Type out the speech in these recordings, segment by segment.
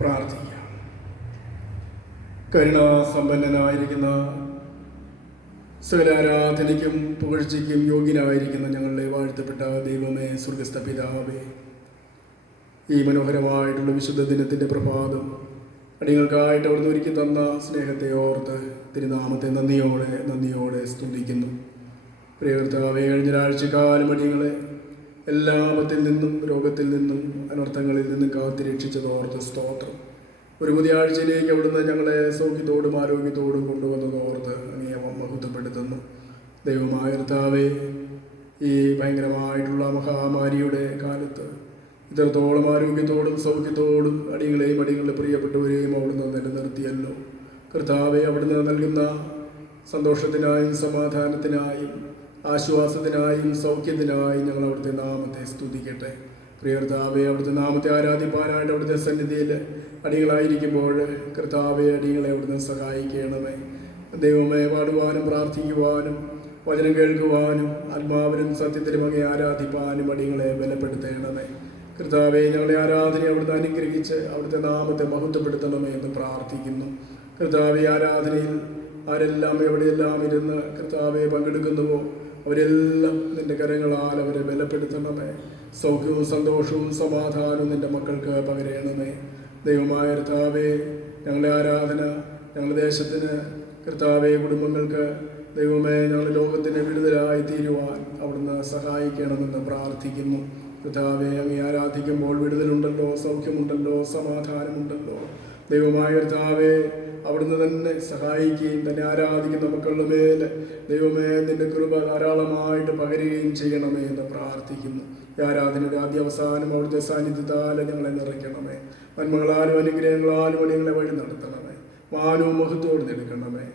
പ്രാർത്ഥിക്കാം. കരുണാസമ്പന്നനായിരിക്കുന്ന സകല ആരാധനയ്ക്കും പുകഴ്ചയ്ക്കും യോഗ്യനായിരിക്കുന്ന ഞങ്ങളുടെ വാഴ്ത്തപ്പെട്ട ദൈവമേ, സ്വർഗസ്ഥ പിതാവേ, ഈ മനോഹരമായിട്ടുള്ള വിശുദ്ധ ദിനത്തിൻ്റെ പ്രഭാതം അടികൾക്കായിട്ട് അവിടുന്ന് ഒരുക്കി തന്ന സ്നേഹത്തെ ഓർത്ത് തിരുനാമത്തെ നന്ദിയോടെ സ്തുതിക്കുന്നു. പ്രിയകർത്താവേ, കഴിഞ്ഞ ഒരാഴ്ചക്കാലം അടികളെ എല്ലാ ആപത്തിൽ നിന്നും രോഗത്തിൽ നിന്നും അനർത്ഥങ്ങളിൽ നിന്നും കാത്തിരക്ഷിച്ചതോർത്ത് സ്തോത്രം. ഒരു പുതിയ ആഴ്ചയിലേക്ക് അവിടുന്ന് ഞങ്ങളെ സൗഖ്യത്തോടും ആരോഗ്യത്തോടും കൊണ്ടുവന്നതോർത്ത് അങ്ങേ മഹത്വപ്പെടുത്തുന്നു. ദൈവമായ കർത്താവേ, ഈ ഭയങ്കരമായിട്ടുള്ള മഹാമാരിയുടെ കാലത്ത് ഇത്രത്തോളം ആരോഗ്യത്തോടും സൗഖ്യത്തോടും അടികളുടെ പ്രിയപ്പെട്ടവരെയും അവിടുന്ന് നിലനിർത്തിയല്ലോ. കർത്താവെ, അവിടുന്ന് നൽകുന്ന സന്തോഷത്തിനായും സമാധാനത്തിനായും ആശ്വാസത്തിനായും സൗഖ്യത്തിനായും ഞങ്ങൾ അവിടുത്തെ നാമത്തെ സ്തുതിക്കട്ടെ. പ്രിയർത്താവെ, അവിടുത്തെ നാമത്തെ ആരാധിപ്പാനായിട്ട് അവിടുത്തെ സന്നിധിയിൽ അടികളായിരിക്കുമ്പോൾ കർത്താവെ, അടികളെ അവിടുന്ന് സഹായിക്കണമേ. ദൈവമേ, പാടുവാനും പ്രാർത്ഥിക്കുവാനും വചനം കേൾക്കുവാനും ആത്മാവിനും സത്യത്തിലും അങ്ങേ ആരാധിപ്പാനും അടികളെ ബലപ്പെടുത്തണമേ. കർത്താവെ, ഞങ്ങളുടെ ആരാധന അവിടുന്ന് അനുഗ്രഹിച്ച് അവിടുത്തെ നാമത്തെ മഹത്വപ്പെടുത്തണമേ എന്ന് പ്രാർത്ഥിക്കുന്നു. കർത്താവെ, ആരാധനയിൽ ആരെല്ലാം എവിടെയെല്ലാം ഇരുന്ന് കർത്താവെ പങ്കെടുക്കുന്നുവോ അവരെല്ലാം നിന്റെ കരങ്ങളാൽ അവരെ ബലപ്പെടുത്തണമേ. സൗഖ്യവും സന്തോഷവും സമാധാനവും നിന്റെ മക്കൾക്ക് പകരണമേ. ദൈവമായ കർത്താവെ, ഞങ്ങളുടെ ആരാധന ഞങ്ങളുടെ ദേശത്തിന്, കർത്താവെ, കുടുംബങ്ങൾക്ക്, ദൈവമേ, ഞങ്ങളുടെ ലോകത്തിന് വിടുതലായി തീരുവാൻ അവിടുന്ന് സഹായിക്കണമെന്ന് പ്രാർത്ഥിക്കുന്നു. കർത്താവെ, അങ്ങേ ആരാധിക്കുമ്പോൾ വിടുതലുണ്ടല്ലോ, സൗഖ്യമുണ്ടല്ലോ, സമാധാനമുണ്ടല്ലോ. ദൈവമായ കർത്താവെ, അവിടുന്ന് തന്നെ സഹായിക്കുകയും തന്നെ ആരാധിക്കുന്ന മക്കളുടെ മേൽ ദൈവമേ നിന്റെ കൃപ ധാരാളമായിട്ട് പകരുകയും ചെയ്യണമേ എന്ന് പ്രാർത്ഥിക്കുന്നു. ഈ ആരാധനയുടെ ആദ്യ അവസാനം അവിടുത്തെ സാന്നിധ്യത്താൽ ഞങ്ങളെ നിറയ്ക്കണമേ. നന്മകളാലും അനുഗ്രഹങ്ങളാലും ഞങ്ങളെ വഴി നടത്തണമേ. മാനവും മഹത്വത്തോടെ എടുക്കണമേ.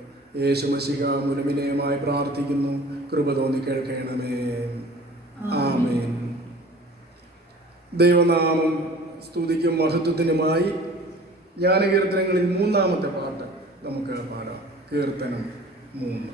യേശു മശിഹ മുലമിനയമായി പ്രാർത്ഥിക്കുന്നു. കൃപ തോന്നി കേൾക്കണമേ. ആമേൻ. ദൈവനാമം സ്തുതിക്കും മഹത്വത്തിനുമായി ജ്ഞാനകീർത്തനങ്ങളിൽ 3-ാമത്തെ പാട്ട് നമുക്ക് പാടാം. കീർത്തനം 3.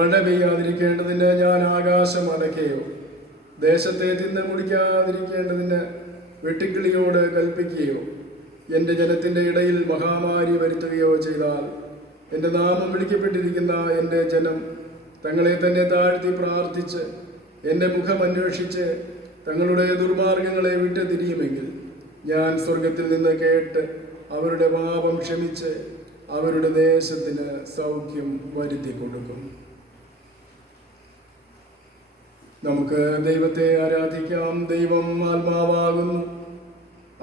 മഴ പെയ്യാതിരിക്കേണ്ടതിന് ഞാൻ ആകാശം അടയ്ക്കുകയോ ദേശത്തെ തിന്ന് മുടിക്കാതിരിക്കേണ്ടതിന് വെട്ടിക്കിളിയോട് കൽപ്പിക്കുകയോ എൻ്റെ ജനത്തിൻ്റെ ഇടയിൽ മഹാമാരി വരുത്തുകയോ ചെയ്താൽ എൻ്റെ നാമം വിളിക്കപ്പെട്ടിരിക്കുന്ന എൻ്റെ ജനം തങ്ങളെ തന്നെ താഴ്ത്തി പ്രാർത്ഥിച്ച് എൻ്റെ മുഖം അന്വേഷിച്ച് തങ്ങളുടെ ദുർമാർഗങ്ങളെ വിട്ട് തിരിയുമെങ്കിൽ ഞാൻ സ്വർഗത്തിൽ നിന്ന് കേട്ട് അവരുടെ പാപം ക്ഷമിച്ച് അവരുടെ ദേശത്തിന് സൗഖ്യം വരുത്തി കൊടുക്കും. നമുക്ക് ദൈവത്തെ ആരാധിക്കാം. ദൈവം ആത്മാവാകുന്നു.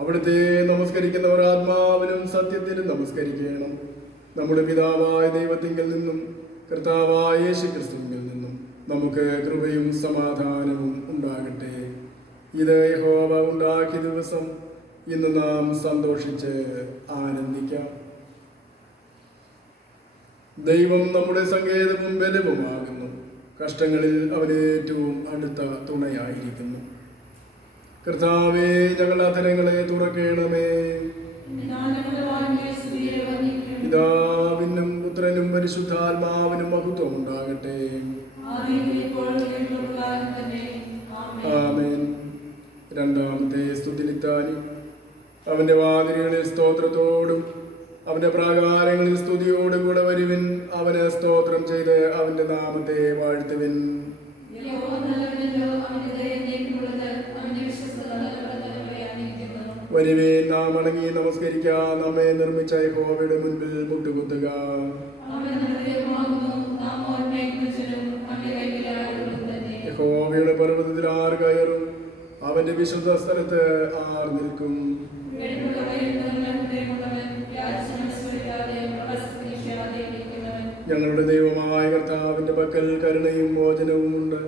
അവിടുത്തെ നമസ്കരിക്കുന്നവർ ആത്മാവിലും സത്യത്തിലും നമസ്കരിക്കണം. നമ്മുടെ പിതാവായ ദൈവത്തിങ്കിൽ നിന്നും കർത്താവായ യേശുക്രിസ്തുവിൽ നിന്നും നമുക്ക് കൃപയും സമാധാനവും ഉണ്ടാകട്ടെ. ഇത് യഹോവ ഉണ്ടാക്കിയ ദിവസം, ഇന്ന് നാം സന്തോഷിച്ച് ആനന്ദിക്കാം. ദൈവം നമ്മുടെ സങ്കേതവും ബലവുമാകുന്നു. കഷ്ടങ്ങളിൽ അവൻ ഏറ്റവും അടുത്ത തുണയായിരിക്കുന്നു. കർത്താവേ, ഞങ്ങളുടെ അധരങ്ങളെ തുറക്കണമേ. പിതാവിനും പുത്രനും പരിശുദ്ധാത്മാവിനും മഹത്വം ഉണ്ടാകട്ടെ. ആമേൻ. രണ്ടാമത്തെ സ്തുതിലിത്താനി. അവന്റെ വാതിലുകളിൽ സ്തോത്രത്തോടും അവന്റെ പ്രാകാരങ്ങളിൽ സ്തുതിയോടും കൂടെ വരുവിൻ. അവന് സ്തോത്രം ചെയ്ത് അവന്റെ നാമത്തെ വാഴ്ത്തുവിൻ. വരുവിൻ, നാം അണങ്ങി നമസ്കരിക്കാം. നമ്മെ നിർമ്മിച്ച യഹോവയുടെ മുൻപിൽ മുട്ടുകുത്തുക. യഹോവയുടെ പർവ്വതത്തിൽ ആർ കയറും? അവന്റെ വിശുദ്ധ സ്ഥലത്ത് ആർ നിൽക്കും? ഞങ്ങളുടെ ദൈവമായ കർത്താവിന്റെ പക്കൽ കരുണയും മോചനവും ഉണ്ട്.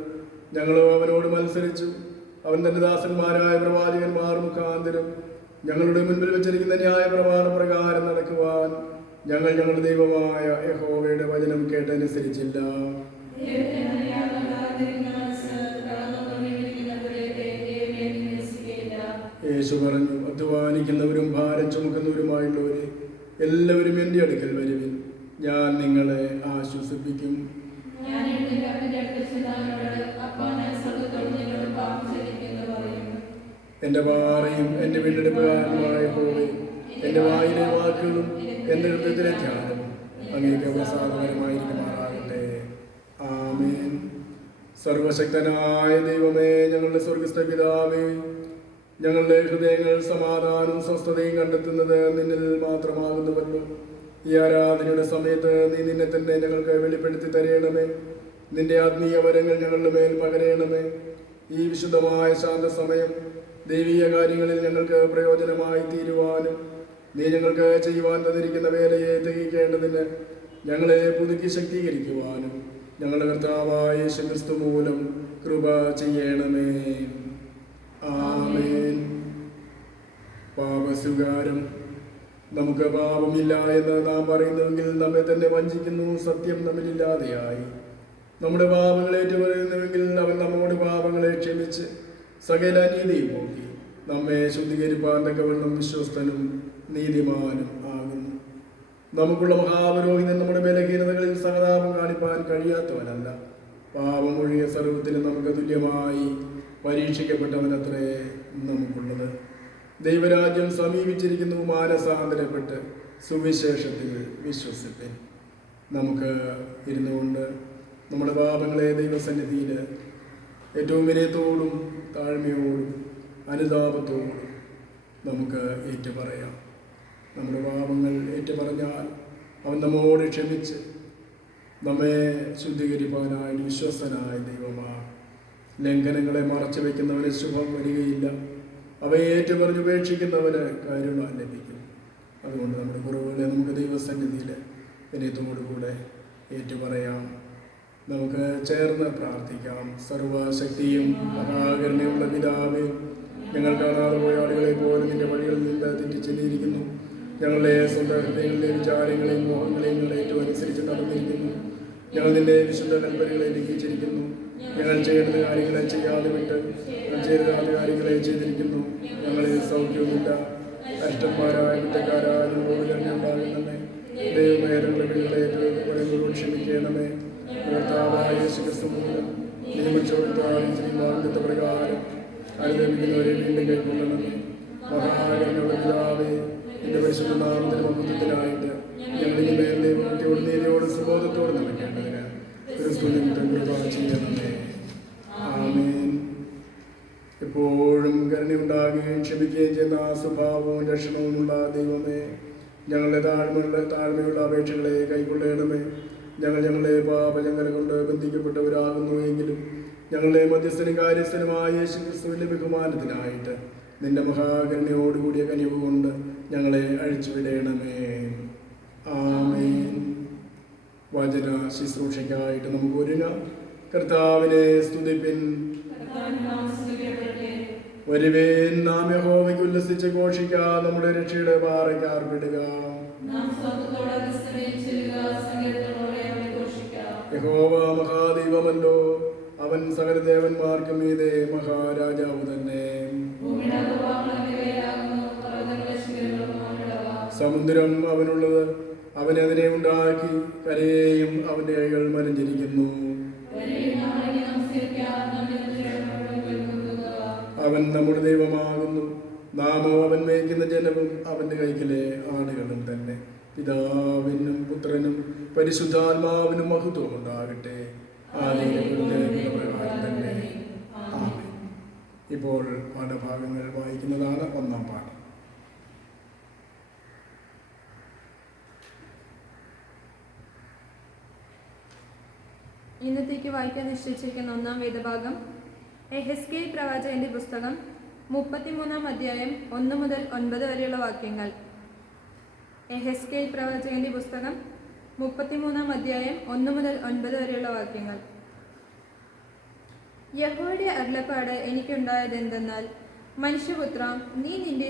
ഞങ്ങളോ അവനോട് മത്സരിച്ചു. അവൻ തന്റെ ദാസന്മാരായ പ്രവാചകന്മാർ മുഖാന്തരം ഞങ്ങളുടെ മുൻപിൽ വെച്ചിരിക്കുന്ന ന്യായ പ്രമാണ പ്രകാരം നടക്കുവാൻ ഞങ്ങൾ ഞങ്ങളുടെ ദൈവമായ യഹോവയുടെ വചനം കേട്ടനുസരിച്ചില്ല. യേശു പറഞ്ഞു, അധ്വാനിക്കുന്നവരും ഭാരം ചുമക്കുന്നവരുമായുള്ളവരെ എല്ലാവരും എൻ്റെ അടുക്കൽ വരുവിൻ, ഞാൻ നിങ്ങളെ ആശ്വസിപ്പിക്കും. എൻ്റെ പാറയും എൻ്റെ വീണ്ടെടുപ്പുകാരനുമായ യഹോവേ, എൻ്റെ വായിലെ വാക്കുകളും എൻ്റെ ഹൃദയത്തിലെ ധ്യാനവും അങ്ങേക്ക് പ്രസാദകരമായിരിക്കുമാറാകട്ടെ. ആമേൻ. സർവശക്തനായ ദൈവമേ, ഞങ്ങളുടെ സ്വർഗ്ഗസ്ഥ പിതാവേ, ഞങ്ങളുടെ ഹൃദയങ്ങൾ സമാധാനവും സ്വസ്ഥതയും കണ്ടെത്തുന്നത് നിന്നിൽ മാത്രമാകുന്നുവല്ലോ. ഈ ആരാധനയുടെ സമയത്ത് നീ നിന്നെ തന്നെ ഞങ്ങൾക്ക് വെളിപ്പെടുത്തി തരയണമേ. നിന്റെ ആത്മീയ വരങ്ങൾ ഞങ്ങളുടെ മേൽ പകരയണമേ. ഈ വിശുദ്ധമായ ശാന്ത സമയം ദൈവീയ കാര്യങ്ങളിൽ ഞങ്ങൾക്ക് പ്രയോജനമായി തീരുവാനും നീ ഞങ്ങൾക്ക് ചെയ്യുവാൻ തന്നിരിക്കുന്ന വേലയെ തികയ്ക്കേണ്ടതിന് ഞങ്ങളെ പുതുക്കി ശക്തീകരിക്കുവാനും ഞങ്ങളുടെ കർത്താവായ യേശുക്രിസ്തു മൂലം കൃപ ചെയ്യണമേ. ആമേൻ. പാപസ്വീകാരം. നമുക്ക് പാപമില്ല എന്ന് നാം പറയുന്നുവെങ്കിൽ നമ്മെ തന്നെ വഞ്ചിക്കുന്നു, സത്യം നമ്മളില്ലാതെയായി. നമ്മുടെ പാപങ്ങളെ ഏറ്റുപറയുന്നുവെങ്കിൽ അവൻ നമ്മോട് പാപങ്ങളെ ക്ഷമിച്ച് സകല നീതിയും പോക്കി നമ്മെ ശുദ്ധീകരിപ്പാൻ തക്കവണ്ണം വിശ്വസ്തനും നീതിമാനും ആകുന്നു. നമുക്കുള്ള മഹാപുരോഹിതൻ നമ്മുടെ ബലഹീനതകളിൽ സഹതാപം കാണിപ്പാൻ കഴിയാത്തവനല്ല. പാപമൊഴിയ സർവ്വത്തിനും നമുക്ക് തുല്യമായി പരീക്ഷിക്കപ്പെട്ടവനത്രേ നമുക്കുള്ളത്. ദൈവരാജ്യം സമീപിച്ചിരിക്കുന്നു. മാനസാന്തരപ്പെട്ട് സുവിശേഷത്തിൽ വിശ്വസിപ്പിൻ. നമുക്ക് ഇരുന്നുകൊണ്ട് നമ്മുടെ പാപങ്ങളെ ദൈവസന്നിധിയിൽ ഏറ്റവും വിനയത്തോടും താഴ്മയോടും അനുതാപത്തോടും നമുക്ക് ഏറ്റുപറയാം. നമ്മുടെ പാപങ്ങൾ ഏറ്റുപറഞ്ഞാൽ അവൻ നമ്മോട് ക്ഷമിച്ച് നമ്മെ ശുദ്ധീകരിപ്പാനായി വിശ്വസ്തനായ ദൈവമാണ്. ലംഘനങ്ങളെ മറച്ചു വയ്ക്കുന്നവന് ശുഭം വരികയില്ല. അവയെ ഏറ്റുപറഞ്ഞുപേക്ഷിക്കുന്നവന് കരുണ ലഭിക്കും. അതുകൊണ്ട് നമ്മുടെ കുറവുകളെ നമുക്ക് ദൈവസന്നിധിയിൽ വിനയത്തോടുകൂടെ ഏറ്റുപറയാം. നമുക്ക് ചേർന്ന് പ്രാർത്ഥിക്കാം. സർവശക്തിയും മഹാകരുണയുള്ള പിതാവേ, ഞങ്ങൾ കാണാതെ പോയ ആളുകളെ പോലെ നിന്റെ വഴികളിൽ നിന്ന് തെറ്റിച്ചെല്ലിയിരിക്കുന്നു. ഞങ്ങളുടെ സ്വന്തം ഹൃദയങ്ങളിലെ വിചാരങ്ങളെയും മോഹങ്ങളെയും ഞങ്ങൾ ഏറ്റവും അനുസരിച്ച് നടന്നിരിക്കുന്നു. ഞങ്ങൾ നിന്റെ വിശുദ്ധ കൽപ്പനകളെ ലംഘിച്ചിരിക്കുന്നു. ഞങ്ങൾ ചെയ്യേണ്ട കാര്യങ്ങളെ ചെയ്യാതെ വിട്ട് ചെയ്താതെ കാര്യങ്ങളെ ചെയ്തിരിക്കുന്നു. ഞങ്ങളിൽ സൗഖ്യവുമില്ല. അഷ്ടന്മാരായ കുറ്റക്കാരായ ഞങ്ങളോട് കരുണയുണ്ടാകുന്നമേ. ദൈവമേ, ഞങ്ങളുടെ പിഴകളെ ക്ഷമിക്കണമേ. കർത്താവായ മൂലം നിയമക്ഷോഭത്താറിന്റെ പ്രകാരം അനുദമിക്കുന്നവരെ വീണ്ടും കൈക്കൊള്ളണമേ. മഹാകരുണയുള്ള പിതാവേ, നിന്റെ പരിശുദ്ധ നാമത്തിന്റെ മഹത്വത്തിനായിട്ട് ഞങ്ങളിനി മേൽ ദൈവഭക്തിയോടും നീതിയോടും സുബോധത്തോടും നടക്കേണ്ടതിന് ക്രിസ്തു നിമിത്തം കൃപ ചെയ്യണമേ. ആമേൻ. എപ്പോഴും കരുണയുണ്ടാകുകയും ക്ഷമിക്കുകയും ചെയ്യുന്ന സ്വഭാവവും രക്ഷണവുമുള്ള ദൈവമേ, ഞങ്ങളുടെ താഴ്മയുള്ള അപേക്ഷകളെ കൈക്കൊള്ളണമേ. ഞങ്ങളുടെ പാപചങ്ങല കൊണ്ട് ബന്ധിക്കപ്പെട്ടവരാകുന്നു എങ്കിലും ഞങ്ങളുടെ മധ്യസ്ഥനും കാര്യസ്ഥനുമായ യേശുക്രിസ്തുവിന്റെ ബഹുമാനത്തിനായിട്ട് നിന്റെ മഹാകരുണയോടുകൂടിയ കനിവ് കൊണ്ട് ഞങ്ങളെ അഴിച്ചുവിടണമേ. ആമേൻ. വചന ശുശ്രൂഷയ്ക്കായിട്ട് നമുക്ക് ഒരുങ്ങാം. കർത്താവിനെ സ്തുതിപ്പിൻ. വരുവേൻ, നാം യഹോവയ്ക്ക് ഉല്ലസിച്ച് ഘോഷിക്കാം. നമ്മുടെ രക്ഷയുടെ പാറയ്ക്ക് ആർപ്പിടുക. യഹോവ മഹാദൈവമല്ലോ, അവൻ സകലദേവന്മാർക്കും മീതെ മഹാരാജാവ് തന്നെ. സമുദ്രം അവനുള്ളത്, അവൻ അതിനെ ഉണ്ടാക്കി, കരയെയും അവന്റെ കൈകൾ മരഞ്ഞിരിക്കുന്നു. അവൻ നമ്മുടെ ദൈവമാകുന്നു, നാമോ അവൻ മേയ്ക്കുന്ന ജനവും അവന്റെ കൈക്കിലെ ആടുകളും തന്നെ. പിതാവിനും പുത്രനും പരിശുദ്ധാത്മാവിനും മഹത്വം ഉണ്ടാകട്ടെ. പ്രകാരം തന്നെ. ആമേൻ. ഇപ്പോൾ പാഠഭാഗങ്ങൾ വായിക്കുന്നതാണ്. ഒന്നാം പാഠം. ഇന്നത്തേക്ക് വായിക്കാൻ നിശ്ചയിച്ചിരിക്കുന്ന ഒന്നാം വേദഭാഗം യെഹെസ്കേൽ പ്രവാചകന്റെ പുസ്തകം 33-ാം അധ്യായം 1 മുതൽ 9 വരെയുള്ള വാക്യങ്ങൾ. യെഹെസ്കേൽ പ്രവാചകന്റെ പുസ്തകം 33-ാം അധ്യായം 1 മുതൽ 9 വരെയുള്ള വാക്യങ്ങൾ. യഹോവയുടെ അരുളപ്പാട് എനിക്കുണ്ടായതെന്തെന്നാൽ, മനുഷ്യപുത്ര, നീ നിന്റെ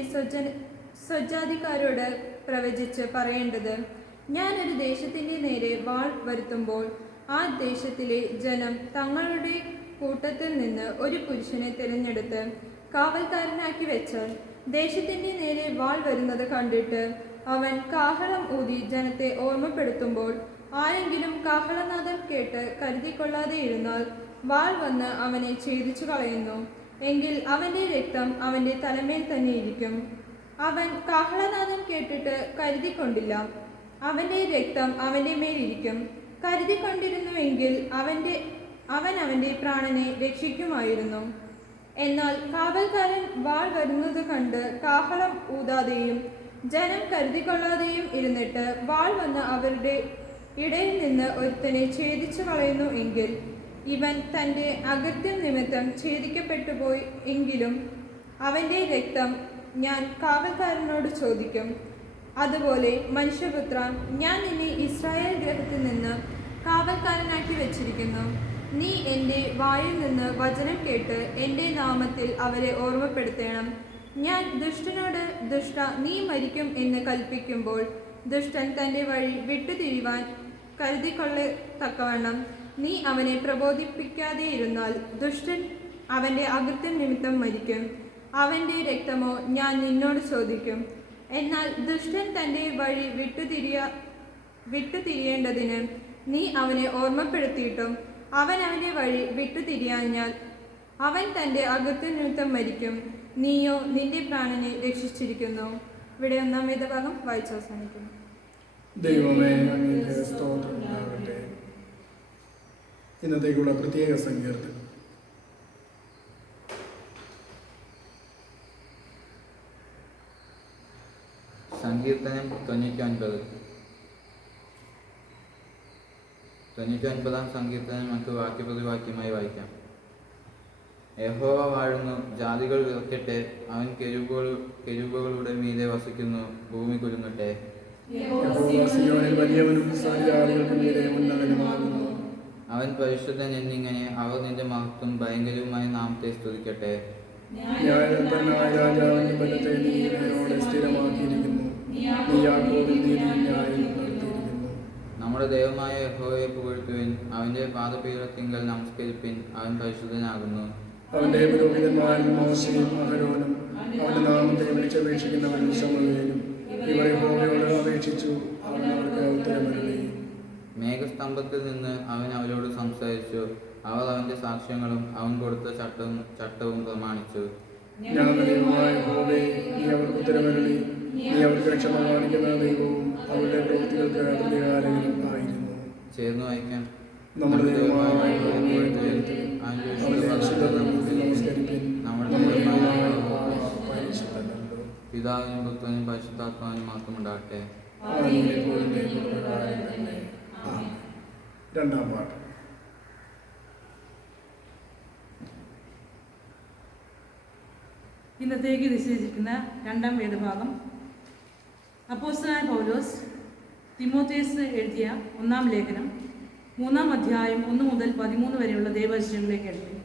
സ്വജാതിക്കാരോട് പ്രവചിച്ച് പറയേണ്ടത്, ഞാൻ ഒരു ദേശത്തിൻ്റെ നേരെ വാൾ വരുത്തുമ്പോൾ ആ ദേശത്തിലെ ജനം തങ്ങളുടെ കൂട്ടത്തിൽ നിന്ന് ഒരു പുരുഷനെ തിരഞ്ഞെടുത്ത് കാവൽക്കാരനാക്കി വെച്ചാൽ, ദേശത്തിൻ്റെ നേരെ വാൾ വരുന്നത് കണ്ടിട്ട് അവൻ കാഹളം ഊതി ജനത്തെ ഓർമ്മപ്പെടുത്തുമ്പോൾ ആരെങ്കിലും കാഹളനാദം കേട്ട് കരുതിക്കൊള്ളാതെ ഇരുന്നാൽ വാൾ വന്ന് അവനെ ഛേദിച്ചു കളയുന്നു എങ്കിൽ അവൻ്റെ രക്തം അവൻ്റെ തലമേൽ തന്നെ ഇരിക്കും. അവൻ കാഹളനാദം കേട്ടിട്ട് കരുതിക്കൊണ്ടില്ല, അവൻ്റെ രക്തം അവൻ്റെ മേലിരിക്കും. കരുതിക്കൊണ്ടിരുന്നുവെങ്കിൽ അവൻ അവൻ്റെ പ്രാണനെ രക്ഷിക്കുമായിരുന്നു. എന്നാൽ കാവൽക്കാരൻ വാൾ വരുന്നത് കണ്ട് കാഹളം ഊതാതെയും ജനം കരുതിക്കൊള്ളാതെയും ഇരുന്നിട്ട് വാൾ വന്ന് അവരുടെ ഇടയിൽ നിന്ന് ഒരുത്തനെ ഛേദിച്ചു കളയുന്നു എങ്കിൽ ഇവൻ തൻ്റെ അകൃത്യം നിമിത്തം ഛേദിക്കപ്പെട്ടുപോയി എങ്കിലും അവൻ്റെ രക്തം ഞാൻ കാവൽക്കാരനോട് ചോദിക്കും. അതുപോലെ മനുഷ്യപുത്ര, ഞാൻ നിന്നെ ഇസ്രായേൽ ഗൃഹത്തിൽ നിന്ന് കാവൽക്കാരനാക്കി വച്ചിരിക്കുന്നു. നീ എൻ്റെ വായിൽ നിന്ന് വചനം കേട്ട് എൻ്റെ നാമത്തിൽ അവരെ ഓർമ്മപ്പെടുത്തണം. ഞാൻ ദുഷ്ടനോട്, ദുഷ്ട, നീ മരിക്കും എന്ന് കൽപ്പിക്കുമ്പോൾ ദുഷ്ടൻ തൻ്റെ വഴി വിട്ടുതിരിവാൻ കരുതിക്കൊള്ളത്തക്കവണ്ണം നീ അവനെ പ്രബോധിപ്പിക്കാതെയിരുന്നാൽ ദുഷ്ടൻ അവൻ്റെ അകൃത്യം നിമിത്തം മരിക്കും. അവൻ്റെ രക്തമോ ഞാൻ നിന്നോട് ചോദിക്കും. എന്നാൽ ദുഷ്ടൻ തൻ്റെ വഴി വിട്ടുതിരിയേണ്ടതിന് നീ അവനെ ഓർമ്മപ്പെടുത്തിയിട്ടും അവൻ അവൻ്റെ വഴി വിട്ടുതിരിയാഞ്ഞാൽ അവൻ തൻ്റെ അകൃത്യം നിമിത്തം മരിക്കും. നീയോ നിന്റെ പ്രാണനെ രക്ഷിച്ചിരിക്കുന്നു. ഇവിടെ ഒന്നാം വേദഭാഗം വായിച്ചവസാനിക്കുന്നു. ദൈവമേ, അങ്ങേക്ക് സ്തോത്രം ഉണ്ടാകട്ടെ. ഇന്നത്തേക്കുള്ള പ്രത്യേക സങ്കീർത്തനം. സങ്കീർത്തനം 99. 99-ാം സങ്കീർത്തനം നമുക്ക് വാക്യപ്രതിവാക്യമായി വായിക്കാം. യഹോവ വാഴുന്നു, ജാതികൾ വിറക്കട്ടെ. അവൻ കെരൂബുകളുടെ മീതെ വസിക്കുന്നു, ഭൂമി കുലുങ്ങട്ടെ. അവൻ പരിശുദ്ധൻ എന്നിങ്ങനെ അവർ നിന്റെ മഹത്വം ഭയങ്കരവുമായ നാമത്തെ സ്തുതിക്കട്ടെ. നമ്മുടെ ദൈവമായ യഹോവയെ പുകഴ്ത്തുവിൻ, അവന്റെ പാദപീഠത്തിങ്കൽ നമസ്കരിപ്പിൻ. അവൻ പരിശുദ്ധനാകുന്നു. അവന്റെ പുരോഹിതന്മാരും മോശയും അഹരോനും അവന്റെ നാമത്തെ വിളിച്ചപേക്ഷിക്കുന്നവനും ശമൂവേലും ഇവർ യഹോവയോട് അപേക്ഷിച്ചു, അവൻ അവർക്ക് ഉത്തരമരുളി. മേഘസ്തംഭത്തിൽ നിന്ന് അവൻ അവരോട് സംസാരിച്ചു, അവർ അവന്റെ സാക്ഷ്യങ്ങളും അവൻ കൊടുത്ത ചട്ടവും പ്രമാണിച്ചു. ഞങ്ങളുടെ ദൈവമായ യഹോവേ, നീ അവർക്ക് ഉത്തരമരുളി. നീ അവർക്ക് രക്ഷ കാണിക്കുന്ന ദൈവവും അവരുടെ പ്രവൃത്തികൾക്ക് അധികാരങ്ങളും ആയിരുന്നു. ചേർന്ന് വായിക്കാം. നമ്മുടെ ദൈവമായ യഹോവയെ പുകഴ്ത്തുവിൻ. അവന്റെ പരിശുദ്ധ നാമത്തിൽ നമസ്കരിപ്പിൻ. നമ്മുടെ ദൈവമായ യഹോവ പരിശുദ്ധനല്ലോ. പിതാവിനും പുത്രനും പരിശുദ്ധാത്മാവിനും മാത്രം ഉണ്ടാകട്ടെ. രണ്ടാം പാട്ട്. ഇന്നത്തേക്ക് നിശ്ചയിച്ചിരിക്കുന്ന രണ്ടാം വേദഭാഗം അപ്പോസ്തലനായ പൗലോസ് തിമോഥെയോസിന് എഴുതിയ ഒന്നാം ലേഖനം 3-ാം അധ്യായം 1 മുതൽ 13 വരെയുള്ള ദൈവവചനങ്ങളിലേക്ക് എഴുതി.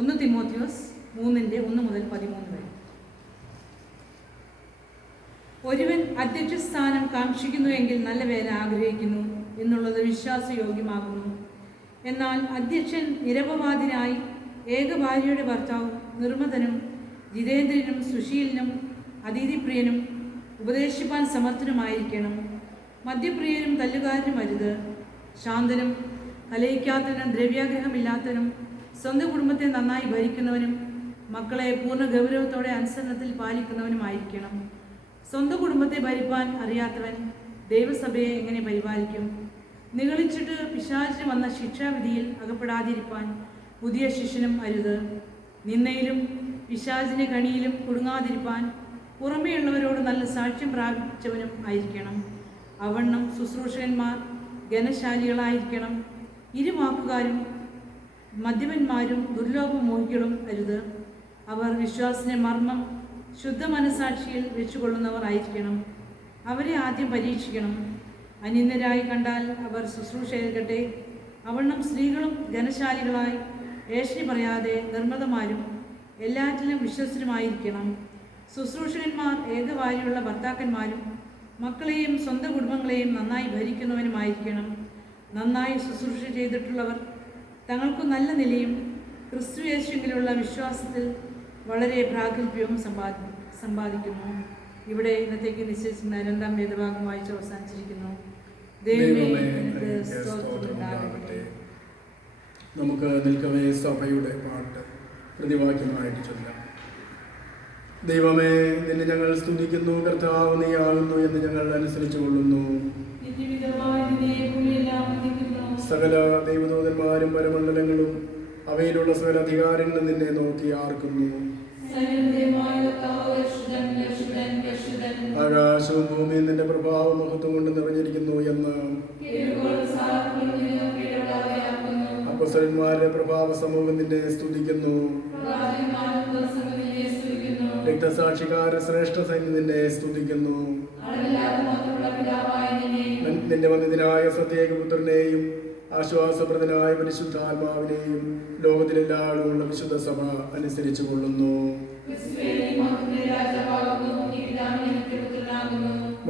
1 തിമോഥെയോസ് 3:1 മുതൽ 13 വരെ. ഒരുവൻ അധ്യക്ഷസ്ഥാനം കാക്ഷിക്കുന്നുവെങ്കിൽ നല്ല പേര് ആഗ്രഹിക്കുന്നു എന്നുള്ളത് വിശ്വാസയോഗ്യമാകുന്നു. എന്നാൽ അധ്യക്ഷൻ നിരപവാദിനായി ഏകഭാര്യയുടെ ഭർത്താവും നിർമ്മതനും ജിതേന്ദ്രനും സുശീലനും അതീതിപ്രിയനും ഉപദേശിപ്പാൻ സമർത്ഥനുമായിരിക്കണം. മദ്യപ്രിയനും തല്ലുകാരനും അരുത്. ശാന്തനും കലയിക്കാത്തവനും ദ്രവ്യാഗ്രഹമില്ലാത്തവനും സ്വന്തം കുടുംബത്തെ നന്നായി ഭരിക്കുന്നവനും മക്കളെ പൂർണ്ണ ഗൗരവത്തോടെ അനുസരണത്തിൽ പാലിക്കുന്നവനുമായിരിക്കണം. സ്വന്തം കുടുംബത്തെ ഭരിപ്പാൻ അറിയാത്തവൻ ദൈവസഭയെ എങ്ങനെ പരിപാലിക്കും? നിഗളിച്ചിട്ട് പിശാചിന് വന്ന ശിക്ഷാവിധിയിൽ അകപ്പെടാതിരിപ്പാൻ പുതിയ ശിഷ്യനും അരുത്. നിന്നയിലും പിശാചിന്റെ കണിയിലും കുടുങ്ങാതിരിപ്പാൻ പുറമേയുള്ളവരോട് നല്ല സാക്ഷ്യം പ്രാപിച്ചവനും ആയിരിക്കണം. അവണ്ണം ശുശ്രൂഷകന്മാർ ഘനശാലികളായിരിക്കണം. ഇരുവാക്കുകാരും മദ്യപന്മാരും ദുർലോഭമോഹികളും അരുത്. അവർ വിശ്വാസത്തിന്റെ മർമ്മം ശുദ്ധ മനസാക്ഷിയിൽ വെച്ചുകൊള്ളുന്നവർ ആയിരിക്കണം. അവരെ ആദ്യം പരീക്ഷിക്കണം. അനിന്ദരായി കണ്ടാൽ അവർ ശുശ്രൂഷ ഏൽക്കട്ടെ. അവണ്ണം സ്ത്രീകളും ഘനശാലികളായി ഏഷണി പറയാതെ നിർമ്മതമാരും എല്ലാറ്റിലും വിശ്വസ്തരുമായിരിക്കണം. ശുശ്രൂഷകന്മാർ ഏകഭാര്യയുള്ള ഭർത്താക്കന്മാരും മക്കളെയും സ്വന്തം കുടുംബങ്ങളെയും നന്നായി ഭരിക്കുന്നവനുമായിരിക്കണം. നന്നായി ശുശ്രൂഷ ചെയ്തിട്ടുള്ളവർ തങ്ങൾക്ക് നല്ല നിലയും ക്രിസ്തുയേശുവിലുള്ള വിശ്വാസത്തിൽ വളരെ പ്രാഗൽഭ്യവും സമ്പാദിക്കുന്നു. ഇവിടെ ഇന്നത്തേക്ക് നിശ്ചയിച്ചിരുന്ന രണ്ടാം വേദഭാഗം വായിച്ച് അവസാനിച്ചിരിക്കുന്നു. ദൈവമേ, നിനക്ക് സ്തോത്രമുണ്ടാകട്ടെ. നമുക്ക് നിൽക്കവേ സഭയുടെ പാട്ട് പ്രതിവാക്യമായിട്ട് ചൊല്ലാം. ദൈവമേ, നിന്നെ ഞങ്ങൾ സ്തുതിക്കുന്നു. കർത്താവ് നീയാകുന്നു എന്ന് ഞങ്ങൾ അനുസരിച്ചു കൊള്ളുന്നു. സകല ദൈവദൂതന്മാരും പരമണ്ഡലങ്ങളും അവയിലുള്ള സകല അധികാരങ്ങളും നിന്നെ നോക്കി ആർക്കുന്നു. ആകാശവും ഭൂമിയും നിന്റെ പ്രഭാവ മഹത്വം കൊണ്ട് നിറഞ്ഞിരിക്കുന്നു എന്ന് അപ്പോസ്തലന്മാരുടെ പ്രഭാവ സമൂഹം നിന്നെ സ്തുതിക്കുന്നു. രക്തസാക്ഷിക്കാര ശ്രേഷ്ഠ സൈന്യം നിന്നെ സ്തുതിക്കുന്നു. നിന്റെ വന്ദിതനായ സത്യേകപുത്രനെയും ആശ്വാസപ്രദനായ പരിശുദ്ധാത്മാവിനെയും ലോകത്തിലെല്ലാവരുമുള്ള വിശുദ്ധ സഭ അനുസരിച്ചു കൊള്ളുന്നു.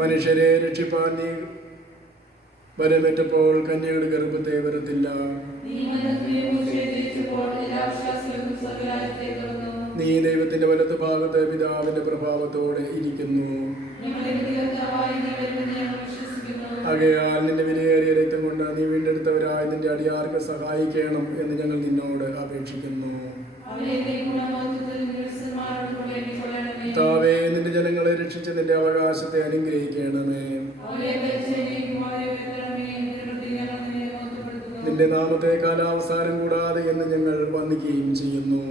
മനുഷ്യരെ രക്ഷിപ്പാൻ നീ വരമേറ്റപ്പോൾ കന്യകളുടെ ഗർഭത്തെ വെറുത്തില്ല. നീ ദൈവത്തിന്റെ വലത്ത് ഭാഗത്ത് പിതാവിന്റെ പ്രഭാവത്തോടെ ഇരിക്കുന്നു. ആകയാൽ നിന്റെ വിലയേറിയ രക്തം കൊണ്ട് നീ വീണ്ടെടുത്തവരായി നിന്റെ അടിയാർക്ക് സഹായിക്കണം എന്ന് ഞങ്ങൾ നിന്നോട് അപേക്ഷിക്കുന്നു. കർത്താവേ, നിന്റെ ജനങ്ങളെ രക്ഷിച്ച് നിന്റെ അവകാശത്തെ അനുഗ്രഹിക്കണമേ. നിന്റെ നാമത്തെ കാലാവസാനം കൂടാതെ എന്ന് ഞങ്ങൾ വന്ദിക്കുകയും ചെയ്യുന്നു.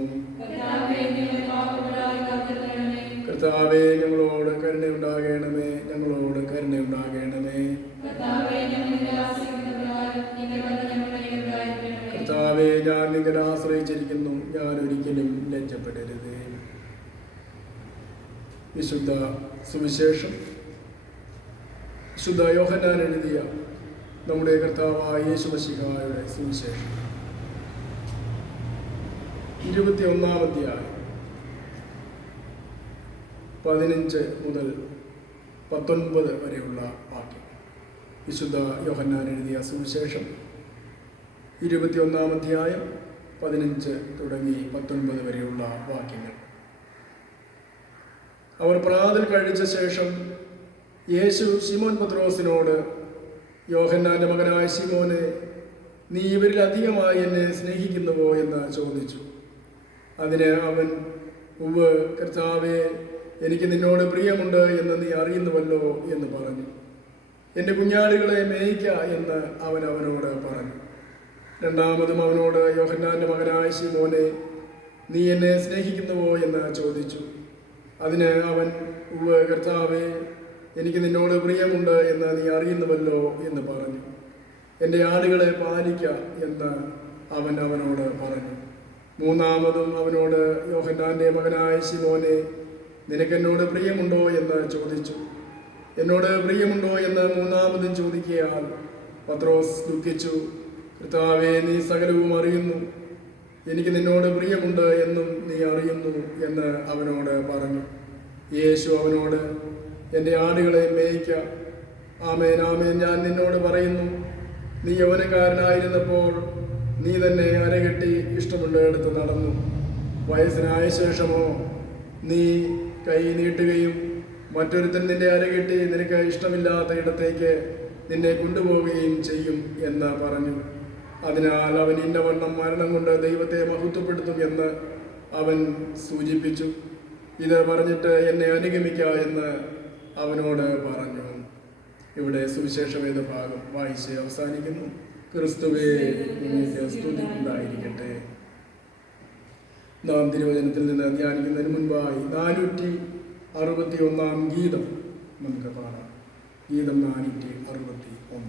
കർത്താവേ, ഞങ്ങളോട് കരുണയുണ്ടാകണമേ. ഞങ്ങളോട് കരുണയുണ്ടാകണമേ. കർത്താവേ, ഞാൻ നിങ്ങളെ ആശ്രയിച്ചിരിക്കുന്നു. ഞാൻ ഒരിക്കലും ലജ്ജപ്പെടരുത്. വിശുദ്ധ സുവിശേഷം വിശുദ്ധ യോഹന്നാൻ എഴുതിയ നമ്മുടെ കർത്താവായ യേശു മശീഹയുടെ സുവിശേഷം 21-ാം അധ്യായം 15 മുതൽ 19 വരെയുള്ള വാക്യം. വിശുദ്ധ യോഹന്നാൻ എഴുതിയ സുവിശേഷം 21-ാം അധ്യായം 15 തുടങ്ങി 19 വരെയുള്ള വാക്യങ്ങൾ. അവർ പ്രാതൽ കഴിച്ച ശേഷം യേശു ശിമോൻ പത്രോസിനോട്, യോഹന്നാന്റെ മകനായ ശിമോനെ, നീ ഇവരിൽ അധികമായി എന്നെ സ്നേഹിക്കുന്നുവോ എന്ന് ചോദിച്ചു. അതിന് അവൻ, ഉവ്വ് കർത്താവേ, എനിക്ക് നിന്നോട് പ്രിയമുണ്ട് എന്ന് നീ അറിയുന്നുവല്ലോ എന്ന് പറഞ്ഞു. എൻ്റെ കുഞ്ഞാടുകളെ മേയ്ക്ക എന്ന് അവൻ അവനോട് പറഞ്ഞു. രണ്ടാമതും അവനോട്, യോഹന്നാൻ്റെ മകനായ ശിമോനെ, നീ എന്നെ സ്നേഹിക്കുന്നുവോ എന്ന് ചോദിച്ചു. അതിന് അവൻ, ഉവ്വ് കർത്താവേ, എനിക്ക് നിന്നോട് പ്രിയമുണ്ട് എന്ന് നീ അറിയുന്നുവല്ലോ എന്ന് പറഞ്ഞു. എൻ്റെ ആടുകളെ പാലിക്ക എന്ന് അവൻ അവനോട് പറഞ്ഞു. മൂന്നാമതും അവനോട്, യോഹന്നാൻ്റെ മകനായ ശിമോനെ, നിനക്കെന്നോട് പ്രിയമുണ്ടോ എന്ന് ചോദിച്ചു. എന്നോട് പ്രിയമുണ്ടോ എന്ന് മൂന്നാമതും ചോദിക്കയാൽ പത്രോസ് ദുഃഖിച്ചു. കർത്താവേ, നീ സകലവും അറിയുന്നു, എനിക്ക് നിന്നോട് പ്രിയമുണ്ട് എന്നും നീ അറിയുന്നു എന്ന് അവനോട് പറഞ്ഞു. യേശു അവനോട്, എൻ്റെ ആടുകളെ മേയ്ക്ക. ആമേൻ ആമേൻ, ഞാൻ നിന്നോട് പറയുന്നു, നീ യൗവനക്കാരനായിരുന്നപ്പോൾ നീ തന്നെ അരകെട്ടി ഇഷ്ടമുള്ളിടത്ത് നടന്നു. വയസ്സനായ ശേഷമോ നീ കൈ നീട്ടുകയും മറ്റൊരുത്തൻ നിന്റെ അരകെട്ടി നിനക്ക് ഇഷ്ടമില്ലാത്ത ഇടത്തേക്ക് നിന്നെ കൊണ്ടുപോവുകയും ചെയ്യും എന്ന് പറഞ്ഞു. അതിനാൽ അവൻ ഇന്നവണ്ണം മരണം കൊണ്ട് ദൈവത്തെ മഹത്വപ്പെടുത്തും എന്ന് അവൻ സൂചിപ്പിച്ചു. ഇത് പറഞ്ഞിട്ട് എന്നെ അനുഗമിക്ക എന്ന് അവനോട് പറഞ്ഞു. ഇവിടെ സുവിശേഷ വേദഭാഗം വായിച്ച് അവസാനിക്കുന്നു. ക്രിസ്തുവേ, നിനക്ക് സ്തുതി ഉണ്ടായിരിക്കട്ടെ. നാം തിരുവചനത്തിൽ നിന്ന് ധ്യാനിക്കുന്നതിന് മുൻപായി 461 ഗീതം നമുക്ക് പാടാം. ഗീതം 461.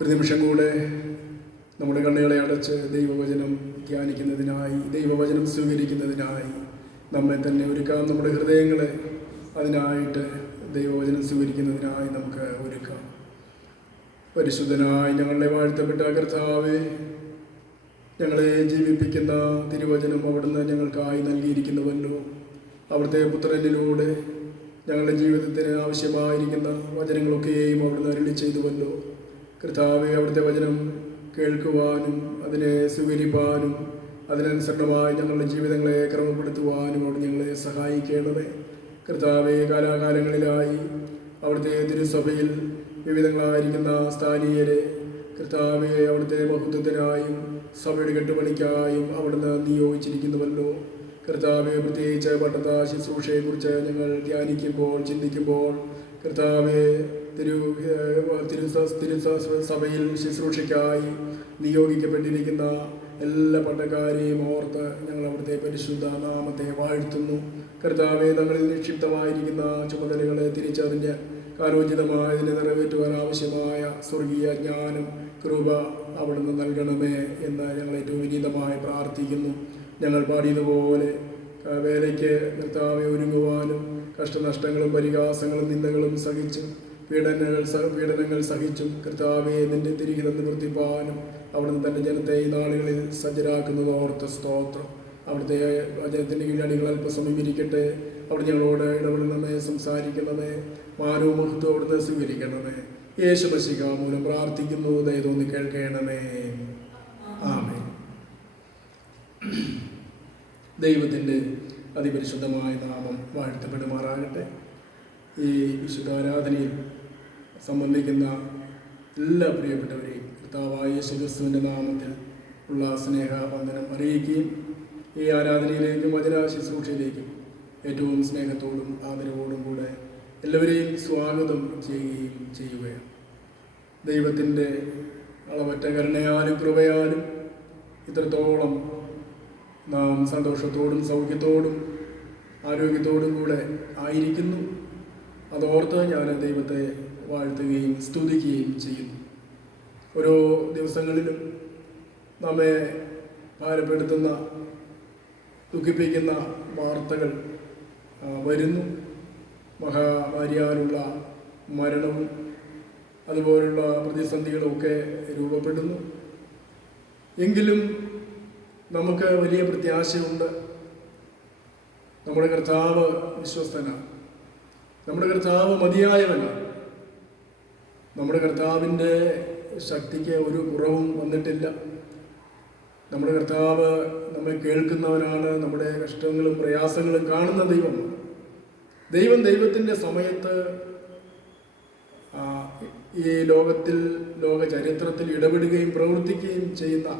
ഒരു നിമിഷം കൂടെ നമ്മുടെ കണ്ണുകളെ അടച്ച് ദൈവവചനം ധ്യാനിക്കുന്നതിനായി, ദൈവവചനം സ്വീകരിക്കുന്നതിനായി നമ്മെ തന്നെ ഒരുക്കാം. നമ്മുടെ ഹൃദയങ്ങളെ അതിനായിട്ട് ദൈവവചനം സ്വീകരിക്കുന്നതിനായി നമുക്ക് ഒരുക്കാം. പരിശുദ്ധനായി ഞങ്ങളെ വാഴ്ത്തപ്പെട്ട കർത്താവേ, ഞങ്ങളെ ജീവിപ്പിക്കുന്ന തിരുവചനം അവിടുന്ന് ഞങ്ങൾക്കായി നൽകിയിരിക്കുന്നുവല്ലോ. അവിടുത്തെ പുത്രനിലൂടെ ഞങ്ങളുടെ ജീവിതത്തിന് ആവശ്യമായിരിക്കുന്ന വചനങ്ങളൊക്കെയും അവിടുന്ന് അരുളി ചെയ്തുവല്ലോ. കർത്താവെ, അവിടുത്തെ വചനം കേൾക്കുവാനും അതിനെ സ്വീകരിപ്പാനും അതിനനുസരണമായി ഞങ്ങളുടെ ജീവിതങ്ങളെ ക്രമപ്പെടുത്തുവാനും അവിടെ ഞങ്ങളെ സഹായിക്കേണ്ടത്. കർത്താവെ, കാലാകാലങ്ങളിലായി അവിടുത്തെ തിരുസഭയിൽ വിവിധങ്ങളായിരിക്കുന്ന സ്ഥാനീയരെ കർത്താവെ അവിടുത്തെ മഹത്വത്തിനായും സഭയുടെ കെട്ടുപണിക്കായും അവിടുന്ന് നിയോഗിച്ചിരിക്കുന്നുവല്ലോ. കർത്താവെ, പ്രത്യേകിച്ച് പട്ടത്ത ശുശ്രൂഷയെക്കുറിച്ച് ഞങ്ങൾ ധ്യാനിക്കുമ്പോൾ, ചിന്തിക്കുമ്പോൾ കർത്താവെ, സഭയിൽ ശുശ്രൂഷയ്ക്കായി നിയോഗിക്കപ്പെട്ടിരിക്കുന്ന എല്ലാ പട്ടക്കാരെയും ഓർത്ത് ഞങ്ങൾ അവിടുത്തെ പരിശുദ്ധ നാമത്തെ വാഴ്ത്തുന്നു. കർത്താവെ, തങ്ങളിൽ നിക്ഷിപ്തമായിരിക്കുന്ന ചുമതലകളെ തിരിച്ചറിഞ്ഞ് കാലോചിതമായതിനെ നിറവേറ്റുവാൻ ആവശ്യമായ സ്വർഗീയ ജ്ഞാനം, കൃപ അവിടുന്ന് നൽകണമേ എന്ന് ഞങ്ങൾ ഏറ്റവും വിനീതമായി പ്രാർത്ഥിക്കുന്നു. ഞങ്ങൾ പാടിയതുപോലെ വേലയ്ക്ക് കർത്താവെ ഒരുങ്ങുവാനും കഷ്ടനഷ്ടങ്ങളും പരിഹാസങ്ങളും നിന്ദകളും സഹിച്ചും പീഡനങ്ങൾ സഹിച്ചും കർത്താവെ നിന്റെ തിരിഹിതം നിവർത്തിപ്പാനും അവിടുന്ന് തൻ്റെ ജനത്തെ ഈ നാളുകളിൽ സജ്ജരാക്കുന്നത് ഓർത്ത് സ്തോത്രം. അവിടുത്തെ വചനത്തിൻ്റെ കീഴടികൾ അല്പസമയം ഇരിക്കട്ടെ. അവിടെ ഞങ്ങളോട് ഇടപെടണമേ, സംസാരിക്കണമേ, മാനവും മഹത്വം അവിടുന്ന് സ്വീകരിക്കണമേ. യേശു മശിഹ മൂലം പ്രാർത്ഥിക്കുന്നു, ദയതോന്നി കേൾക്കണമേ. ആമേൻ. ദൈവത്തിൻ്റെ അതിപരിശുദ്ധമായ നാമം വാഴ്ത്തപ്പെടുമാറാകട്ടെ. ഈ വിശുദ്ധാരാധനയിൽ സംബന്ധിക്കുന്ന എല്ലാ പ്രിയപ്പെട്ടവരെയും കർത്താവായ യേശു ക്രിസ്തുവിൻ്റെ നാമത്തിൽ ഉള്ള സ്നേഹവന്ദനം അറിയിക്കുകയും ഈ ആരാധനയിലേക്കും വചന ശുശ്രൂഷയിലേക്കും ഏറ്റവും സ്നേഹത്തോടും ആദരവോടും കൂടെ എല്ലാവരെയും സ്വാഗതം ചെയ്യുകയാണ്. ദൈവത്തിൻ്റെ അളവറ്റ കരുണയാലും കൃപയാലും ഇത്രത്തോളം നാം സന്തോഷത്തോടും സൗഖ്യത്തോടും ആരോഗ്യത്തോടും കൂടെ ആയിരിക്കുന്നു. അതോർത്ത് ഞാൻ ദൈവത്തെ വാഴ്ത്തുകയും സ്തുതിക്കുകയും ചെയ്യുന്നു. ഓരോ ദിവസങ്ങളിലും നമ്മെ ഭാരപ്പെടുത്തുന്ന, ദുഃഖിപ്പിക്കുന്ന വാർത്തകൾ വരുന്നു. മഹാമാരിയാലുള്ള മരണവും അതുപോലുള്ള പ്രതിസന്ധികളുമൊക്കെ രൂപപ്പെടുന്നു. എങ്കിലും നമുക്ക് വലിയ പ്രത്യാശയുണ്ട്. നമ്മുടെ കർത്താവ് വിശ്വസ്തനാണ്. നമ്മുടെ കർത്താവ് മതിയായവനാണ്. നമ്മുടെ കർത്താവിൻ്റെ ശക്തിക്ക് ഒരു കുറവും വന്നിട്ടില്ല. നമ്മുടെ കർത്താവ് നമ്മെ കേൾക്കുന്നവനാണ്. നമ്മുടെ കഷ്ടങ്ങളും പ്രയാസങ്ങളും കാണുന്ന ദൈവമാണ്. ദൈവത്തിൻ്റെ സമയത്ത് ഈ ലോക ചരിത്രത്തിൽ ഇടപെടുകയും പ്രവർത്തിക്കുകയും ചെയ്യുന്ന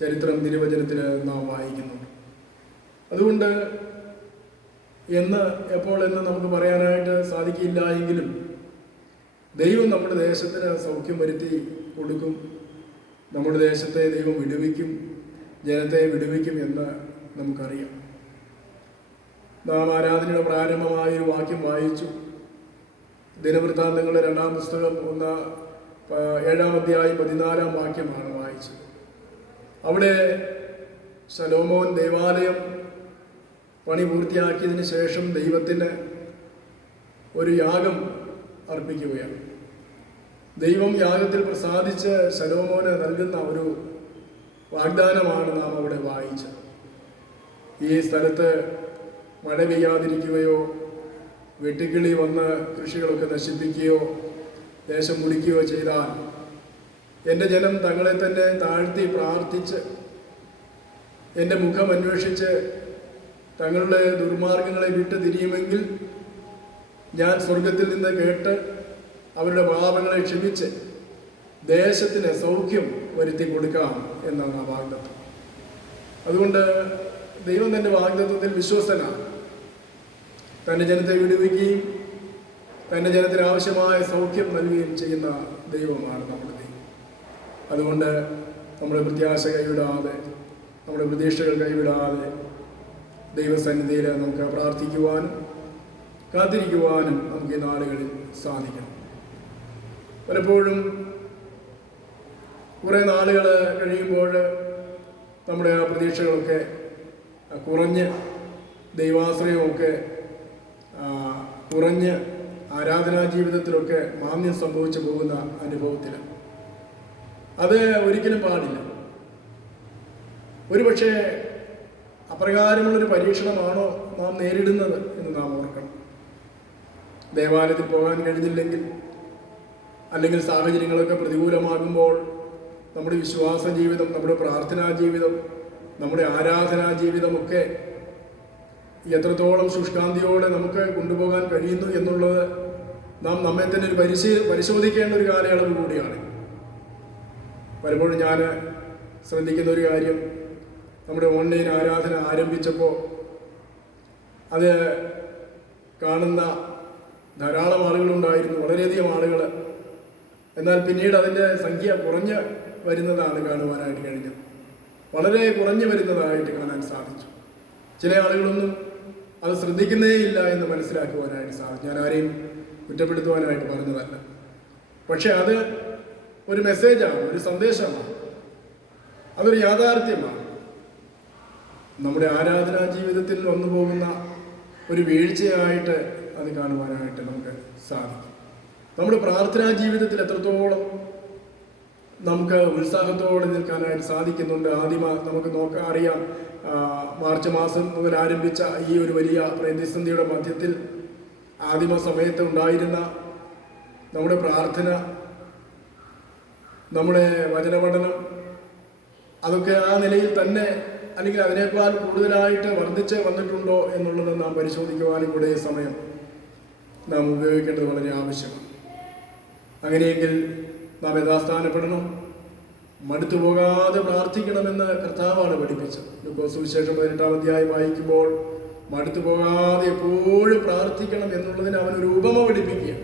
ചരിത്രം തിരുവചനത്തിൽ നാം വായിക്കുന്നുണ്ട്. അതുകൊണ്ട് എപ്പോൾ എന്ന് നമുക്ക് പറയാനായിട്ട് സാധിക്കില്ല. എങ്കിലും ദൈവം നമ്മുടെ ദേശത്തിന് സൗഖ്യം വരുത്തി കൊടുക്കും. നമ്മുടെ ദേശത്തെ ദൈവം വിടുവിക്കും, ജനത്തെ വിടുവിക്കും എന്ന് നമുക്കറിയാം. നാം ആരാധനയുടെ പ്രാരംഭമായൊരു വാക്യം വായിച്ചു. ദിനവൃത്താന്തങ്ങളുടെ 2-ാം പുസ്തകം 7-ാം അധ്യായം 14-ാം വാക്യമാണ് വായിച്ചത്. അവിടെ ശലോമോൻ ദേവാലയം പണി പൂർത്തിയാക്കിയതിന് ശേഷം ദൈവത്തിന് ഒരു യാഗം അർപ്പിക്കുകയാണ്. ദൈവം യാഗത്തിൽ പ്രസാദിച്ച് ശലോമോന് നൽകുന്ന ഒരു വാഗ്ദാനമാണ് നാം അവിടെ വായിച്ചത്. ഈ സ്ഥലത്ത് മഴ പെയ്യാതിരിക്കുകയോ വെട്ടുക്കിളി വന്ന് കൃഷികളൊക്കെ നശിപ്പിക്കുകയോ ദേശം മുടിക്കുകയോ ചെയ്താൽ എൻ്റെ ജനം തങ്ങളെ തന്നെ താഴ്ത്തി പ്രാർത്ഥിച്ച് എൻ്റെ മുഖം അന്വേഷിച്ച് തങ്ങളുടെ ദുർമാർഗങ്ങളെ വിട്ട് തിരിയുമെങ്കിൽ ഞാൻ സ്വർഗത്തിൽ നിന്ന് കേട്ട് അവരുടെ പാപങ്ങളെ ക്ഷമിച്ച് ദേശത്തിന് സൗഖ്യം വരുത്തി കൊടുക്കാം എന്നാണ് ആ വാഗ്ദത്തം. അതുകൊണ്ട് ദൈവം തൻ്റെ വാഗ്ദത്തത്തിൽ വിശ്വസ്തനാണ്. തൻ്റെ ജനത്തെ വിടുവിക്കുകയും തൻ്റെ ജനത്തിന് ആവശ്യമായ സൗഖ്യം നൽകുകയും ചെയ്യുന്ന ദൈവമാണ് നമ്മുടെ ദൈവം. അതുകൊണ്ട് നമ്മുടെ പ്രത്യാശ കൈവിടാതെ, നമ്മുടെ പ്രതീക്ഷകൾ കൈവിടാതെ ദൈവസന്നിധിയിൽ നമുക്ക് പ്രാർത്ഥിക്കുവാനും കാത്തിരിക്കുവാനും നമുക്ക് ഈ നാളുകളിൽ സാധിക്കണം. പലപ്പോഴും കുറേ നാളുകൾ കഴിയുമ്പോൾ നമ്മുടെ ആ പ്രതീക്ഷകളൊക്കെ കുറഞ്ഞ് ദൈവാശ്രയമൊക്കെ കുറഞ്ഞ് ആരാധനാ ജീവിതത്തിലൊക്കെ മാന്യം സംഭവിച്ചു പോകുന്ന അനുഭവത്തിൽ അത് ഒരിക്കലും പാടില്ല. ഒരുപക്ഷെ അപ്രകാരമുള്ളൊരു പരീക്ഷണമാണോ നാം നേരിടുന്നത് എന്ന് നാം ഓർക്കണം. ദേവാലയത്തിൽ പോകാൻ കഴിഞ്ഞില്ലെങ്കിൽ, അല്ലെങ്കിൽ സാഹചര്യങ്ങളൊക്കെ പ്രതികൂലമാകുമ്പോൾ നമ്മുടെ വിശ്വാസ ജീവിതം, നമ്മുടെ പ്രാർത്ഥനാ ജീവിതം, നമ്മുടെ ആരാധനാ ജീവിതമൊക്കെ എത്രത്തോളം ശുഷ്കാന്തിയോടെ നമുക്ക് കൊണ്ടുപോകാൻ കഴിയുന്നു എന്നുള്ളത് നാം നമ്മെ തന്നെ ഒരു പരിശോധിക്കേണ്ട ഒരു കാലയളവ് കൂടിയാണ്. പലപ്പോഴും ഞാൻ ശ്രദ്ധിക്കുന്ന ഒരു കാര്യം, നമ്മുടെ ഓൺലൈൻ ആരാധന ആരംഭിച്ചപ്പോൾ അത് കാണുന്ന ധാരാളം ആളുകളുണ്ടായിരുന്നു, വളരെയധികം ആളുകൾ. എന്നാൽ പിന്നീട് അതിൻ്റെ സംഖ്യ കുറഞ്ഞ് വരുന്നതാണ് കാണുവാനായിട്ട് കഴിഞ്ഞത്. വളരെ കുറഞ്ഞു വരുന്നതായിട്ട് കാണാൻ സാധിച്ചു. ചില ആളുകളൊന്നും അത് ശ്രദ്ധിക്കുന്നേയില്ല എന്ന് മനസ്സിലാക്കുവാനായിട്ട് സാധിച്ചു. ഞാൻ ആരെയും കുറ്റപ്പെടുത്തുവാനായിട്ട് പറഞ്ഞതല്ല. പക്ഷെ അത് ഒരു മെസ്സേജാണ്, ഒരു സന്ദേശമാണ്, അതൊരു യാഥാർത്ഥ്യമാണ്. നമ്മുടെ ആരാധനാ ജീവിതത്തിൽ വന്നു പോകുന്ന ഒരു വീഴ്ചയായിട്ട് അത് കാണുവാനായിട്ട് നമുക്ക് സാധിക്കും. നമ്മുടെ പ്രാർത്ഥനാ ജീവിതത്തിൽ എത്രത്തോളം നമുക്ക് ഉത്സാഹത്തോടെ നിൽക്കാനായിട്ട് സാധിക്കുന്നുണ്ട്. നമുക്ക് അറിയാം, മാർച്ച് മാസം മുതൽ ആരംഭിച്ച ഈ ഒരു വലിയ പ്രതിസന്ധിയുടെ മധ്യത്തിൽ ആദിമ സമയത്ത് ഉണ്ടായിരുന്ന നമ്മുടെ പ്രാർത്ഥന, നമ്മുടെ വചനപഠനം, അതൊക്കെ ആ നിലയിൽ തന്നെ അല്ലെങ്കിൽ അതിനേക്കാൾ കൂടുതലായിട്ട് വർദ്ധിച്ച് വന്നിട്ടുണ്ടോ എന്നുള്ളത് നാം പരിശോധിക്കുവാനും കൂടെ സമയം നാം ഉപയോഗിക്കേണ്ടത് വളരെ ആവശ്യമാണ്. അങ്ങനെയെങ്കിൽ നാം യഥാസ്ഥാനപ്പെടണം, മടുത്തു പോകാതെ പ്രാർത്ഥിക്കണമെന്ന് കർത്താവാണ് പഠിപ്പിച്ചത്. ലൂക്കോസ് സുവിശേഷം 18-ാം അധ്യായം വായിക്കുമ്പോൾ മടുത്തു പോകാതെ എപ്പോഴും പ്രാർത്ഥിക്കണം എന്നുള്ളതിന് അവനൊരു ഉപമ പഠിപ്പിക്കുക.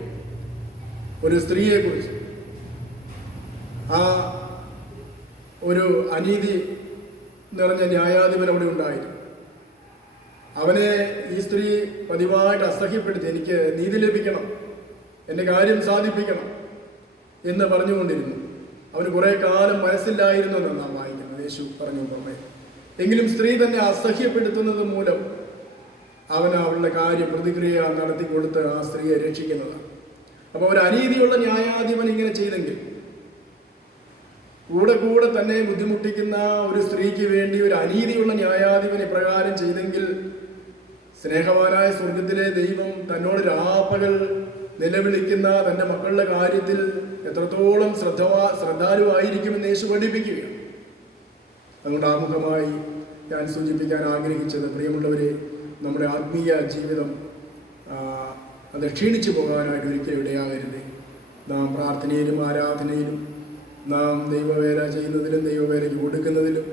ഒരു സ്ത്രീയെക്കുറിച്ച്, ആ ഒരു അനീതി നിറഞ്ഞ ന്യായാധിപൻ അവിടെ ഉണ്ടായിരുന്നു. അവനെ ഈ സ്ത്രീ പതിവായിട്ട് അസഹ്യപ്പെടുത്തി, എനിക്ക് നീതി ലഭിക്കണം, എൻ്റെ കാര്യം സാധിപ്പിക്കണം എന്ന് പറഞ്ഞുകൊണ്ടിരുന്നു. അവന് കുറെ കാലം മനസ്സിലായിരുന്നു എന്ന് നാം വായിക്കുന്നത്. യേശു പറഞ്ഞു പുറമെ എങ്കിലും സ്ത്രീ തന്നെ അസഹ്യപ്പെടുത്തുന്നത് മൂലം അവൻ അവളുടെ കാര്യം പ്രതിക്രിയ നടത്തി കൊടുത്ത് ആ സ്ത്രീയെ രക്ഷിക്കുന്നതാണ്. അപ്പോൾ ഒരു അനീതിയുള്ള ന്യായാധിപൻ ഇങ്ങനെ ചെയ്തെങ്കിൽ, കൂടെ കൂടെ തന്നെ ബുദ്ധിമുട്ടിക്കുന്ന ഒരു സ്ത്രീക്ക് വേണ്ടി ഒരു അനീതിയുള്ള ന്യായാധിപൻ ഇപ്രകാരം ചെയ്തെങ്കിൽ, സ്നേഹവാനായ സ്വർഗത്തിലെ ദൈവം തന്നോട് രാപ്പകൽ നിലവിളിക്കുന്ന തൻ്റെ മക്കളുടെ കാര്യത്തിൽ എത്രത്തോളം ശ്രദ്ധാലുവായിരിക്കുമെന്ന് യേശു പഠിപ്പിക്കുകയാണ്. അതുകൊണ്ട് ആമുഖമായി ഞാൻ സൂചിപ്പിക്കാൻ ആഗ്രഹിച്ചത്, പ്രിയമുള്ളവരെ, നമ്മുടെ ആത്മീയ ജീവിതം അത് ക്ഷീണിച്ചു പോകാനായിട്ട് ഒരിക്കലും ഇടയാകരുത്. നാം പ്രാർത്ഥനയിലും ആരാധനയിലും നാം ദൈവവേല ചെയ്യുന്നതിലും ദൈവവേലയ്ക്ക് കൊടുക്കുന്നതിലും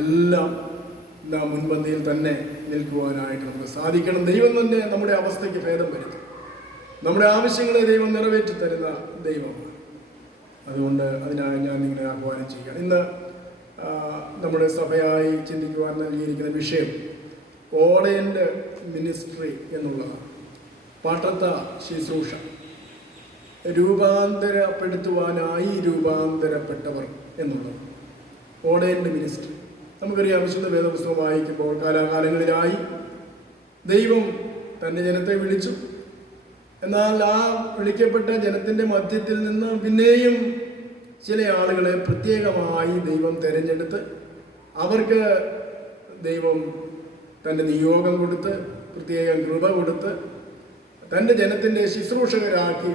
എല്ലാം നാം മുൻപന്തിയിൽ തന്നെ നിൽക്കുവാനായിട്ട് നമുക്ക് സാധിക്കണം. ദൈവം തന്നെ നമ്മുടെ അവസ്ഥയ്ക്ക് ഭേദം വരുത്തും. നമ്മുടെ ആവശ്യങ്ങളെ ദൈവം നിറവേറ്റി തരുന്ന ദൈവമാണ്. അതുകൊണ്ട് അതിനായി ഞാൻ നിങ്ങളെ ആഹ്വാനം ചെയ്യുകയാണ്. ഇന്ന് നമ്മുടെ സഭയായി ചിന്തിക്കുവാൻ നൽകിയിരിക്കുന്ന വിഷയം ഓർഡൈൻഡ് മിനിസ്ട്രി എന്നുള്ളതാണ്. പാട്ടത്ത ശുശ്രൂഷ, രൂപാന്തരപ്പെടുത്തുവാനായി രൂപാന്തരപ്പെട്ടവർ എന്നുള്ളത് ഓർഡൈൻഡ് മിനിസ്ട്രി. നമുക്കറിയാം, വിശുദ്ധ വേദപുസ്തകം വായിക്കുമ്പോൾ കാലാകാലങ്ങളിലായി ദൈവം തൻ്റെ ജനത്തെ വിളിച്ചു, എന്നാൽ ആ വിളിക്കപ്പെട്ട ജനത്തിൻ്റെ മധ്യത്തിൽ നിന്ന് പിന്നെയും ചില ആളുകളെ പ്രത്യേകമായി ദൈവം തിരഞ്ഞെടുത്ത് അവർക്ക് ദൈവം തൻ്റെ നിയോഗം കൊടുത്ത് പ്രത്യേകം കൃപ കൊടുത്ത് തൻ്റെ ജനത്തിൻ്റെ ശുശ്രൂഷകരാക്കി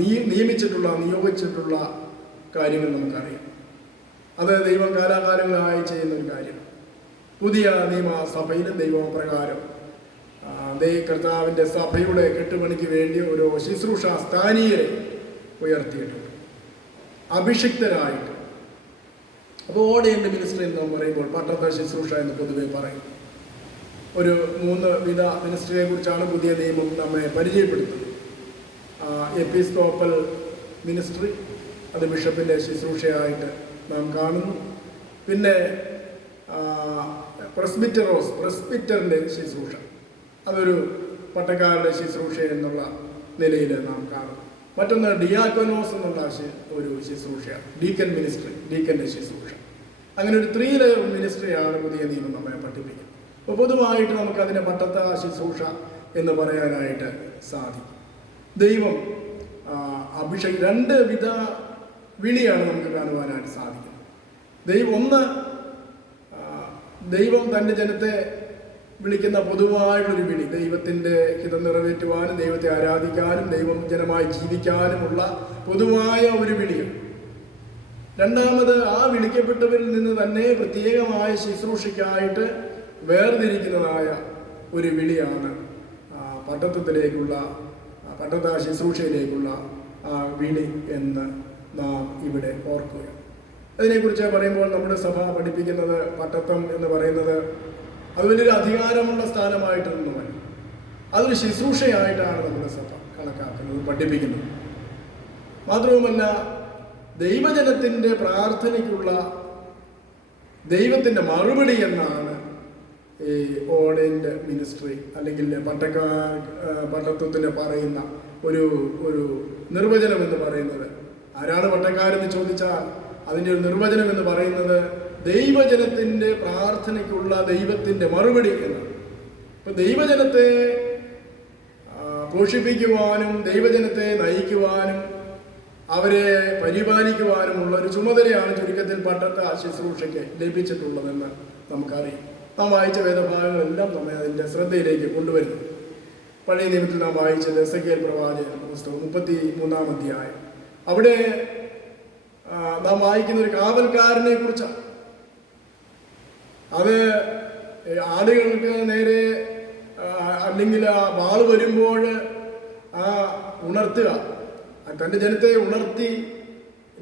നിയോഗിച്ചിട്ടുള്ള കാര്യങ്ങൾ നമുക്കറിയാം. അത് ദൈവം കാലാകാലങ്ങളായി ചെയ്യുന്ന ഒരു കാര്യം. പുതിയ നിയമസഭയിലും ദൈവപ്രകാരം കർത്താവിൻ്റെ സഭയുടെ കെട്ടുപണിക്ക് വേണ്ടി ഓരോ ശുശ്രൂഷ സ്ഥാനീയരെ ഉയർത്തിയിട്ടുണ്ട്, അഭിഷിക്തരായിട്ട്. അപ്പോൾ ഓർഡൈൻഡ് മിനിസ്ട്രി എന്ന് പറയുമ്പോൾ പട്ടത്ത ശുശ്രൂഷ എന്ന് പൊതുവെ പറയും. ഒരു 3 വിധ മിനിസ്ട്രിയെ കുറിച്ചാണ് പുതിയ നിയമം നമ്മെ പരിചയപ്പെടുത്തുന്നത്. എപ്പിസ്കോപ്പൽ മിനിസ്ട്രി, അത് ബിഷപ്പിൻ്റെ ശുശ്രൂഷയായിട്ട് നാം കാണുന്നു. പിന്നെ പ്രസ്ബിറ്ററിൻ്റെ ശുശ്രൂഷ, അതൊരു പട്ടക്കാരുടെ ശുശ്രൂഷ എന്നുള്ള നിലയിൽ നാം കാണുന്നു. മറ്റൊന്ന് ഡിയാക്കോനോസ് എന്നുള്ള ഒരു ശുശ്രൂഷയാണ്, ഡീക്കൻ മിനിസ്ട്രി, ഡീക്കൻ്റെ ശുശ്രൂഷ. അങ്ങനെ ഒരു 3 ലെയർ മിനിസ്ട്രിയാണ് പുതിയ നിയമം നമ്മെ പഠിപ്പിക്കുന്നത്. അപ്പോൾ പൊതുവായിട്ട് നമുക്കതിനെ പട്ടത്ത ശുശ്രൂഷ എന്ന് പറയാനായിട്ട് സാധിക്കും. ദൈവം 2 വിധ വിളിയാണ് നമുക്ക് കാണുവാനായിട്ട് സാധിക്കുന്നത്. ദൈവം തൻ്റെ ജനത്തെ വിളിക്കുന്ന പൊതുവായുള്ളൊരു വിളി, ദൈവത്തിൻ്റെ ഹിതം നിറവേറ്റുവാനും ദൈവത്തെ ആരാധിക്കാനും ദൈവം ജനമായി ജീവിക്കാനുമുള്ള പൊതുവായ ഒരു വിളിയാണ്. രണ്ടാമത്, ആ വിളിക്കപ്പെട്ടവരിൽ നിന്ന് തന്നെ പ്രത്യേകമായ ശുശ്രൂഷയ്ക്കായിട്ട് വേർതിരിക്കുന്നതായ ഒരു വിളിയാണ് പട്ടത്ത ശുശ്രൂഷയിലേക്കുള്ള ആ വിളി എന്ന് നാം ഇവിടെ ഓർക്കുക. അതിനെക്കുറിച്ച് പറയുമ്പോൾ നമ്മുടെ സഭ പഠിപ്പിക്കുന്നത് പട്ടത്വം എന്ന് പറയുന്നത് അത് വലിയൊരു അധികാരമുള്ള സ്ഥാനമായിട്ടൊന്നുമല്ല, അതൊരു ശുശ്രൂഷയായിട്ടാണ് നമ്മുടെ സഭ കണക്കാക്കുന്നത്, പഠിപ്പിക്കുന്നത്. മാത്രവുമല്ല, ദൈവജനത്തിൻ്റെ പ്രാർത്ഥനയ്ക്കുള്ള ദൈവത്തിൻ്റെ മറുപടി എന്നാണ് ഈ ഓർഡൈൻഡ് മിനിസ്ട്രി അല്ലെങ്കിൽ പട്ടത്വത്തിന് പറയുന്ന ഒരു നിർവചനം എന്ന് പറയുന്നത്. ആരാണ് പട്ടക്കാരെന്ന് ചോദിച്ചാൽ അതിൻ്റെ ഒരു നിർവചനം എന്ന് പറയുന്നത് ദൈവജനത്തിൻ്റെ പ്രാർത്ഥനയ്ക്കുള്ള ദൈവത്തിൻ്റെ മറുപടി എന്നാണ്. ഇപ്പം ദൈവജനത്തെ പോഷിപ്പിക്കുവാനും ദൈവജനത്തെ നയിക്കുവാനും അവരെ പരിപാലിക്കുവാനുമുള്ള ഒരു ചുമതലയാണ് ചുരുക്കത്തിൽ പട്ടത്ത ശുശ്രൂഷയ്ക്ക് ലഭിച്ചിട്ടുള്ളതെന്ന് നമുക്കറിയാം. നാം വായിച്ച വേദഭാഗങ്ങളെല്ലാം നമ്മെ അതിൻ്റെ ശ്രദ്ധയിലേക്ക് കൊണ്ടുവരുന്നു. പഴയ നിയമത്തിൽ നാം വായിച്ചത് എസെക്കിയേൽ പ്രവാചകൻ പുസ്തകം 33-ാം അധ്യായം. അവിടെ നാം വായിക്കുന്ന ഒരു കാവൽക്കാരനെ കുറിച്ചാണ്. അത് ആടുകൾക്ക് നേരെ അല്ലെങ്കിൽ ആ വാള് വരുമ്പോൾ ഉണർത്തുക, തൻ്റെ ജനത്തെ ഉണർത്തി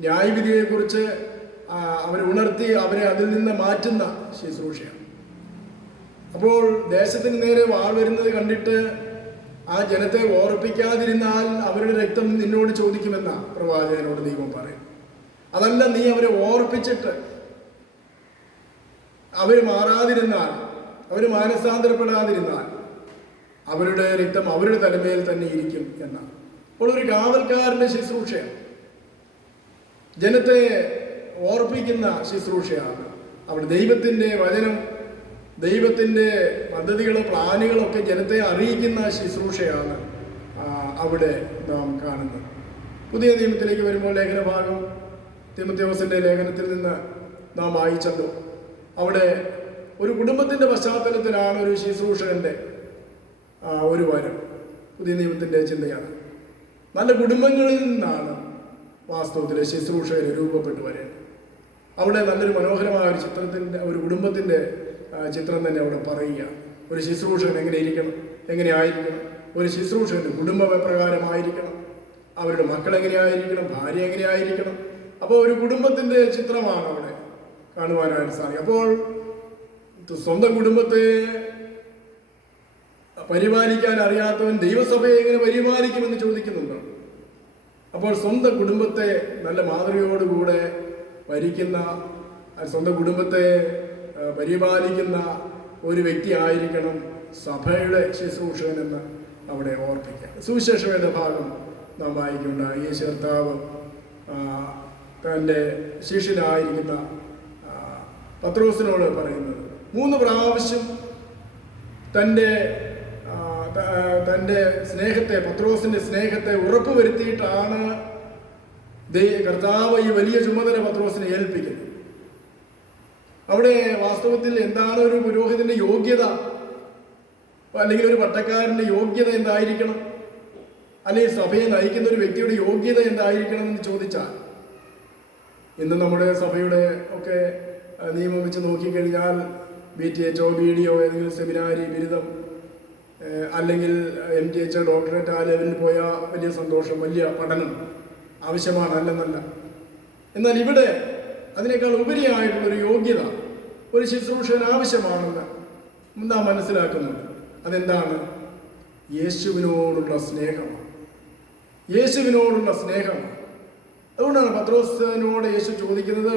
ന്യായവിധിയെക്കുറിച്ച് അവരെ ഉണർത്തി അവരെ അതിൽ നിന്ന് മാറ്റുന്ന ശുശ്രൂഷയാണ്. അപ്പോൾ ദേശത്തിന് നേരെ വാൾ വരുന്നത് കണ്ടിട്ട് ആ ജനത്തെ ഓർപ്പിക്കാതിരുന്നാൽ അവരുടെ രക്തം നിന്നോട് ചോദിക്കുമെന്ന പ്രവാചകനോട് ദൈവം പറയും. അതല്ല, നീ അവരെ ഓർപ്പിച്ചിട്ട് അവർ മാറാതിരുന്നാൽ, അവർ മാനസാന്തരപ്പെടാതിരുന്നാൽ അവരുടെ രക്തം അവരുടെ തലമേൽ തന്നെ ഇരിക്കും എന്നാണ്. അപ്പോൾ ഒരു കാവൽക്കാരൻ്റെ ശുശ്രൂഷയാണ്, ജനത്തെ ഓർപ്പിക്കുന്ന ശുശ്രൂഷയാണ്. അവിടെ ദൈവത്തിൻ്റെ വചനം, ദൈവത്തിൻ്റെ പദ്ധതികളും പ്ലാനുകളൊക്കെ ജനത്തെ അറിയിക്കുന്ന ശുശ്രൂഷയാണ് അവിടെ നാം കാണുന്നത്. പുതിയ നിയമത്തിലേക്ക് വരുമ്പോൾ ലേഖനഭാഗം തിമോഥെയോസിൻ്റെ ലേഖനത്തിൽ നിന്ന് നാം വായിച്ചല്ലോ. അവിടെ ഒരു കുടുംബത്തിൻ്റെ പശ്ചാത്തലത്തിലാണ് ഒരു ശുശ്രൂഷകൻ്റെ ഒരു വരം. പുതിയ നിയമത്തിൻ്റെ ചിന്തയാണ്. നല്ല കുടുംബങ്ങളിൽ നിന്നാണ് വാസ്തവത്തിലെ ശുശ്രൂഷകർ രൂപപ്പെട്ടു വരേണ്ടത്. അവിടെ നല്ലൊരു മനോഹരമായ ഒരു ഒരു കുടുംബത്തിൻ്റെ ചിത്രം തന്നെ അവിടെ പറയുക. ഒരു ശുശ്രൂഷകൻ എങ്ങനെ ആയിരിക്കണം, ഒരു ശുശ്രൂഷകൻ്റെ കുടുംബം എപ്രകാരമായിരിക്കണം, അവരുടെ മക്കൾ എങ്ങനെയായിരിക്കണം, ഭാര്യ എങ്ങനെയായിരിക്കണം. അപ്പോൾ ഒരു കുടുംബത്തിൻ്റെ ചിത്രമാണ് അവിടെ കാണുവാനായിട്ട് സാധിക്കും. അപ്പോൾ സ്വന്തം കുടുംബത്തെ പരിപാലിക്കാൻ അറിയാത്തവൻ ദൈവസഭയെ എങ്ങനെ പരിപാലിക്കുമെന്ന് ചോദിക്കുന്നുണ്ട്. അപ്പോൾ സ്വന്തം കുടുംബത്തെ നല്ല മാതൃകയോടുകൂടെ ഭരിക്കുന്ന, സ്വന്തം കുടുംബത്തെ പരിപാലിക്കുന്ന ഒരു വ്യക്തി ആയിരിക്കണം സഭയുടെ ശുശ്രൂഷകനെന്ന് അവിടെ ഓർപ്പിക്കാം. സുവിശേഷ വേദഭാഗം നാം വായിക്കുന്നുണ്ടായി. യേശു കർത്താവ് തൻ്റെ ശിഷ്യനായിരിക്കുന്ന പത്രോസിനോട് പറയുന്നത് 3 പ്രാവശ്യം തൻ്റെ തൻ്റെ സ്നേഹത്തെ, പത്രോസിൻ്റെ സ്നേഹത്തെ ഉറപ്പുവരുത്തിയിട്ടാണ് കർത്താവ് ഈ വലിയ ചുമതല പത്രോസിനെ ഏൽപ്പിക്കുന്നത്. അവിടെ വാസ്തവത്തിൽ എന്താണ് ഒരു പുരോഹിതന്റെ യോഗ്യത, അല്ലെങ്കിൽ ഒരു പട്ടക്കാരന്റെ യോഗ്യത എന്തായിരിക്കണം, അല്ലെങ്കിൽ സഭയെ നയിക്കുന്ന ഒരു വ്യക്തിയുടെ യോഗ്യത എന്തായിരിക്കണം എന്ന് ചോദിച്ചാൽ, ഇന്ന് നമ്മുടെ സഭയുടെ ഒക്കെ നിയമം വെച്ച് നോക്കിക്കഴിഞ്ഞാൽ BTH BDO ഏതെങ്കിലും സെമിനാരി ബിരുദം, അല്ലെങ്കിൽ MTH ഡോക്ടറേറ്റ് ആ ലെവലിൽ പോയാൽ വലിയ സന്തോഷം, വലിയ പഠനം ആവശ്യമാണ്, അല്ലെന്നല്ല. എന്നാൽ ഇവിടെ അതിനേക്കാൾ ഉപരിയായിട്ടുള്ളൊരു യോഗ്യത ഒരു ശുശ്രൂഷകന് ആവശ്യമാണെന്ന് നാം മനസ്സിലാക്കുന്നുണ്ട്. അതെന്താണ്? യേശുവിനോടുള്ള സ്നേഹമാണ്. യേശുവിനോടുള്ള സ്നേഹമാണ്. അതുകൊണ്ടാണ് പത്രോസിനോട് യേശു ചോദിക്കുന്നത്,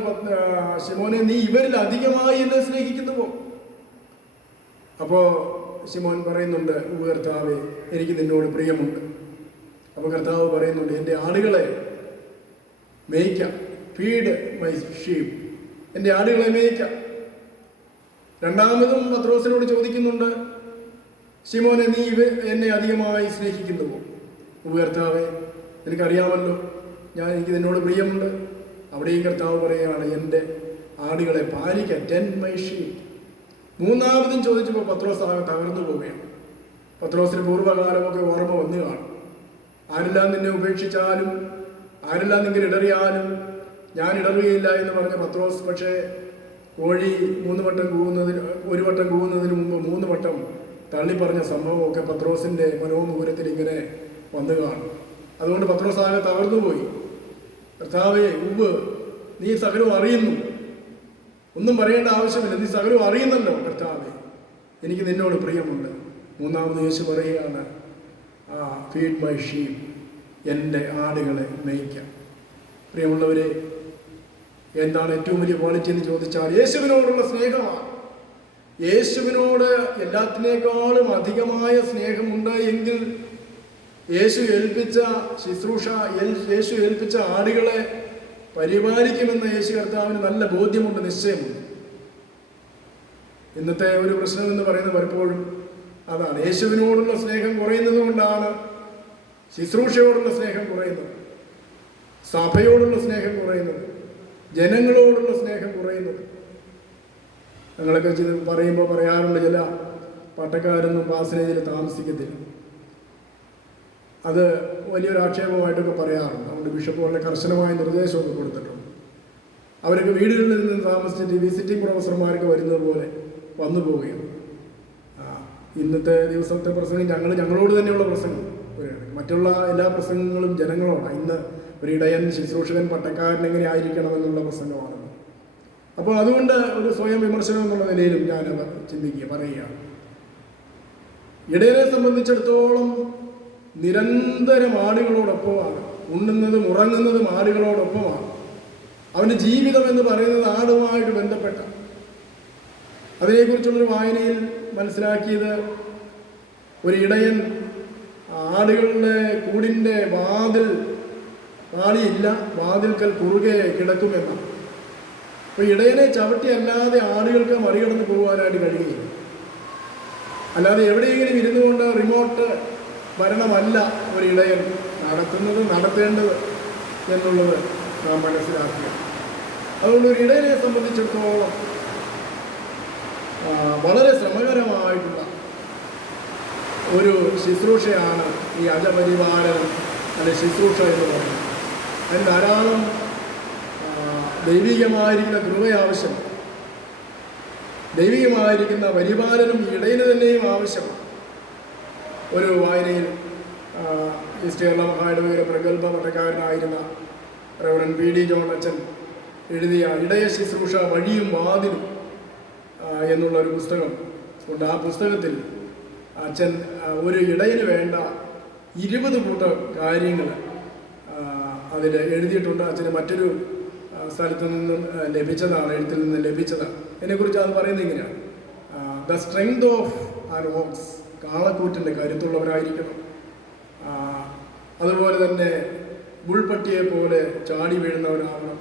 ശിമോനെ, നീ ഇവരിൽ അധികമായി എന്നെ സ്നേഹിക്കുന്നുവോ? അപ്പോൾ ശിമോൻ പറയുന്നുണ്ട്, കർത്താവേ, എനിക്ക് നിന്നോട് പ്രിയമുണ്ട്. അപ്പോൾ കർത്താവ് പറയുന്നുണ്ട്, എൻ്റെ ആടുകളെ മേയ്ക്കാം, ഫീഡ് മൈ ഷീപ്പ്, എൻ്റെ ആടുകളെ മേയ്ക്കാം. രണ്ടാമതും പത്രോസിനോട് ചോദിക്കുന്നുണ്ട്, ശിമോനെ, നീ എന്നെ അധികമായി സ്നേഹിക്കുന്നുവോ? കർത്താവേ, എനിക്കറിയാമല്ലോ, എനിക്ക് നിന്നോട് പ്രിയമുണ്ട്. അവിടെയും കർത്താവ് പറയുകയാണ്, എൻ്റെ ആടുകളെ പാലിക്കാൻ, ടെൻഡ് മൈ ഷീപ്പ്. മൂന്നാമതും ചോദിച്ചപ്പോൾ പത്രോസ് തകർന്നു പോവുകയാണ്. പത്രോസിന് പൂർവ്വകാലമൊക്കെ ഓർമ്മ വന്നു കാണും. ആരെല്ലാം നിന്നെ ഉപേക്ഷിച്ചാലും, ആരെല്ലാം നിങ്ങൾ ഇടറിയാലും ഞാൻ ഇടറുകയില്ല എന്ന് പറഞ്ഞ പത്രോസ്, പക്ഷേ കോഴി ഒരു വട്ടം കൂവുന്നതിന് മുമ്പ് 3 വട്ടം തള്ളിപ്പറഞ്ഞ സംഭവമൊക്കെ പത്രോസിൻ്റെ മനോമുകുരത്തിൽ ഇങ്ങനെ വന്നു കാണും. അതുകൊണ്ട് പത്രോസ് ആകെ തകർന്നുപോയി. കർത്താവേ, നീ സകലവും അറിയുന്നു, ഒന്നും പറയേണ്ട ആവശ്യമില്ല, നീ സകലവും അറിയുന്നല്ലോ കർത്താവേ, എനിക്ക് നിന്നോട് പ്രിയമുണ്ട്. മൂന്നാമത് യേശു പറയുകയാണ്, ഫീഡ് മൈ ഷീപ്പ്, എൻ്റെ ആടുകളെ മേയ്ക്കാം. പ്രിയമുള്ളവരെ, എന്താണ് ഏറ്റവും വലിയ ക്വാളിറ്റി എന്ന് ചോദിച്ചാൽ യേശുവിനോടുള്ള സ്നേഹമാണ്. യേശുവിനോട് എല്ലാത്തിനേക്കാളും അധികമായ സ്നേഹമുണ്ട് എങ്കിൽ യേശു ഏൽപ്പിച്ച ശുശ്രൂഷ, യേശു ഏൽപ്പിച്ച ആടുകളെ പരിപാലിക്കുമെന്ന് യേശു കർത്താവിന് നല്ല ബോധ്യമുണ്ട്, നിശ്ചയമുണ്ട്. ഇന്നത്തെ ഒരു പ്രശ്നം എന്ന് പറയുന്നത് പലപ്പോഴും അതാണ്. യേശുവിനോടുള്ള സ്നേഹം കുറയുന്നത് കൊണ്ടാണ് ശുശ്രൂഷയോടുള്ള സ്നേഹം കുറയുന്നത്, സഭയോടുള്ള സ്നേഹം കുറയുന്നത്, ജനങ്ങളോടുള്ള സ്നേഹം കുറയുന്നത്. ഞങ്ങളൊക്കെ പറയുമ്പോൾ പറയാറുണ്ട്, ചില പട്ടക്കാരൊന്നും പാസനേജിൽ താമസിക്കത്തില്ല. അത് വലിയൊരു ആക്ഷേപമായിട്ടൊക്കെ പറയാറുണ്ട്. അതുകൊണ്ട് ബിഷപ്പ് വളരെ കർശനമായ നിർദ്ദേശമൊക്കെ കൊടുത്തിട്ടുണ്ട്. അവരൊക്കെ വീടുകളിൽ നിന്ന് താമസിച്ചിട്ട് വിസിറ്റിംഗ് പ്രൊഫസർമാർക്ക് വരുന്നത് പോലെ വന്നു പോവുകയാണ്. ഇന്നത്തെ ദിവസത്തെ പ്രസംഗം ഞങ്ങളോട് തന്നെയുള്ള പ്രസംഗം വരികയാണ്. മറ്റുള്ള എല്ലാ പ്രസംഗങ്ങളും ജനങ്ങളോടാണ്. ഇന്ന് ഒരു ഇടയൻ, ശുശ്രൂഷകൻ, പട്ടക്കാരൻ എങ്ങനെ ആയിരിക്കണം എന്നുള്ള പ്രസംഗമാണ്. അപ്പോൾ അതുകൊണ്ട് ഒരു സ്വയം വിമർശനം എന്നുള്ള നിലയിലും ഞാനത് പറയുകയാണ്. ഇടയനെ സംബന്ധിച്ചിടത്തോളം നിരന്തരം ആടുകളോടൊപ്പമാണ്, ഉണ്ണുന്നതും ഉറങ്ങുന്നതും ആടുകളോടൊപ്പമാണ്. അവൻ്റെ ജീവിതം എന്ന് പറയുന്നത് ആടുമായിട്ട് ബന്ധപ്പെട്ട. അതിനെക്കുറിച്ചുള്ളൊരു വായനയിൽ മനസ്സിലാക്കിയത്, ഒരു ഇടയൻ ആടുകളുടെ കൂടിൻ്റെ വാതിലില്ല, വാതിൽക്കൽ കുറുകെ കിടക്കുമെന്നാണ്. അപ്പോൾ ഇടയനെ ചവിട്ടി അല്ലാതെ ആടുകൾക്ക് മറികടന്ന് പോകുവാനായിട്ട് കഴിയുകയില്ല. അല്ലാതെ എവിടെയെങ്കിലും ഇരുന്നു കൊണ്ട് റിമോട്ട് ഭരണമല്ല ഒരു ഇടയൻ നടത്തേണ്ടത് എന്നുള്ളത് നാം മനസ്സിലാക്കുക. അതുകൊണ്ട് ഒരു ഇടയനെ സംബന്ധിച്ചിടത്തോളം വളരെ ശ്രമകരമായിട്ടുള്ള ഒരു ശുശ്രൂഷയാണ് ഈ അജപരിപാലനം അല്ലെ ശുശ്രൂഷ എന്ന് പറയുന്നത്. അതിന് ധാരാളം ദൈവികമായിരിക്കുന്ന കൃപ ആവശ്യം, ദൈവികമായിരിക്കുന്ന പരിപാലനം ഈ ഇടയന് തന്നെയും ആവശ്യമാണ്. ഒരു വായനയിൽ ഈസ്റ്റ് കേരള മഹായിടവകയിലെ പ്രഗത്ഭ പട്ടക്കാരനായിരുന്ന റവറൻഡ് PD ജോൺ അച്ഛൻ എഴുതിയ ഇടയ ശുശ്രൂഷ വഴിയും വാതിലും എന്നുള്ളൊരു പുസ്തകം ഉണ്ട്. ആ പുസ്തകത്തിൽ അച്ഛൻ ഒരു ഇടയന് വേണ്ട 20 കൂട്ടം കാര്യങ്ങൾ അതിൽ എഴുതിയിട്ടുണ്ട്. അച്ഛന് മറ്റൊരു സ്ഥലത്തു നിന്നും ലഭിച്ചതാണ്, എഴുത്തിൽ നിന്ന് ലഭിച്ചതാണ്. അതിനെക്കുറിച്ച് അത് പറയുന്നത് ഇങ്ങനെയാണ്: the strength of an ox, കാളക്കൂറ്റിൻ്റെ കരുത്തുള്ളവരായിരിക്കണം. അതുപോലെ തന്നെ ബുൾപട്ടിയെ പോലെ ചാടി വീഴുന്നവരാവണം,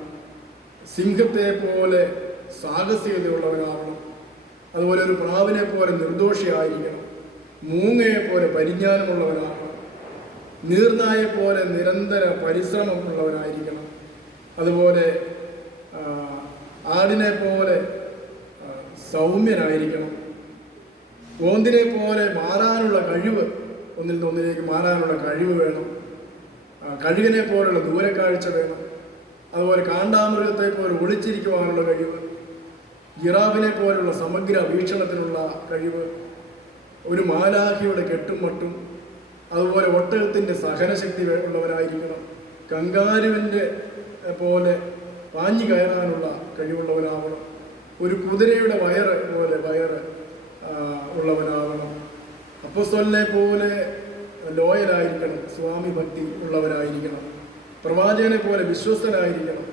സിംഹത്തെ പോലെ സാഹസികതയുള്ളവരാവണം, അതുപോലെ ഒരു പ്രാവിനെ പോലെ നിർദോഷിയായിരിക്കണം, മൂങ്ങയെ പോലെ പരിജ്ഞാനമുള്ളവനാകണം. നീർനായെ പോലെ നിരന്തര പരിശ്രമമുള്ളവനായിരിക്കണം. അതുപോലെ ആടിനെ പോലെ സൗമ്യനായിരിക്കണം. ഓന്തിനെ പോലെ മാറാനുള്ള കഴിവ്, ഒന്നിൽ നിന്ന് ഒന്നിലേക്ക് മാറാനുള്ള കഴിവ് വേണം. കഴുകനെ പോലുള്ള ദൂരക്കാഴ്ച വേണം. അതുപോലെ കാണ്ടാമൃഗത്തെ പോലെ ഒളിച്ചിരിക്കുവാനുള്ള കഴിവ്, ജിറാഫിനെ പോലുള്ള സമഗ്ര വീക്ഷണത്തിനുള്ള കഴിവ്, ഒരു മാലാഖിയുടെ കെട്ടും മട്ടും, അതുപോലെ ഒട്ടകത്തിൻ്റെ സഹനശക്തി ഉള്ളവരായിരിക്കണം. കങ്കാരുവിൻ്റെ പോലെ പാഞ്ഞു കയറാനുള്ള കഴിവുള്ളവനാവണം. ഒരു കുതിരയുടെ വയറ് ഉള്ളവനാവണം. അപ്പോസ്തലനെ പോലെ ലോയലായിരിക്കണം, സ്വാമി ഭക്തി ഉള്ളവരായിരിക്കണം. പ്രവാചകനെ പോലെ വിശ്വസ്തനായിരിക്കണം.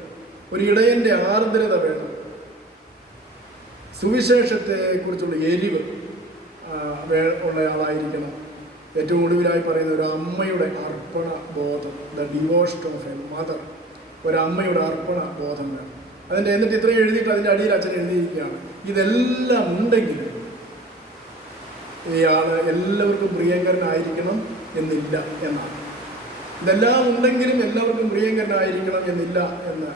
ഒരു ഇടയൻ്റെ ആർദ്രത വേണം. സുവിശേഷത്തെക്കുറിച്ചുള്ള എരിവ് ഉള്ളയാളായിരിക്കണം. ഏറ്റവും ഒടുവിലായി പറയുന്ന ഒരു അമ്മയുടെ അർപ്പണ ബോധം, the devotion of A mother. ഒരമ്മയുടെ അർപ്പണ ബോധം വേണം. എന്നിട്ട് ഇത്രയും എഴുതിയിട്ട് അതിൻ്റെ അടിയിൽ അച്ഛൻ എഴുതിയിരിക്കുകയാണ്, ഇതെല്ലാം ഉണ്ടെങ്കിലും ഇയാൾ എല്ലാവർക്കും പ്രിയങ്കരനായിരിക്കണം എന്നില്ല എന്നാണ്. ഇതെല്ലാം ഉണ്ടെങ്കിലും എല്ലാവർക്കും പ്രിയങ്കരനായിരിക്കണം എന്നില്ല എന്ന്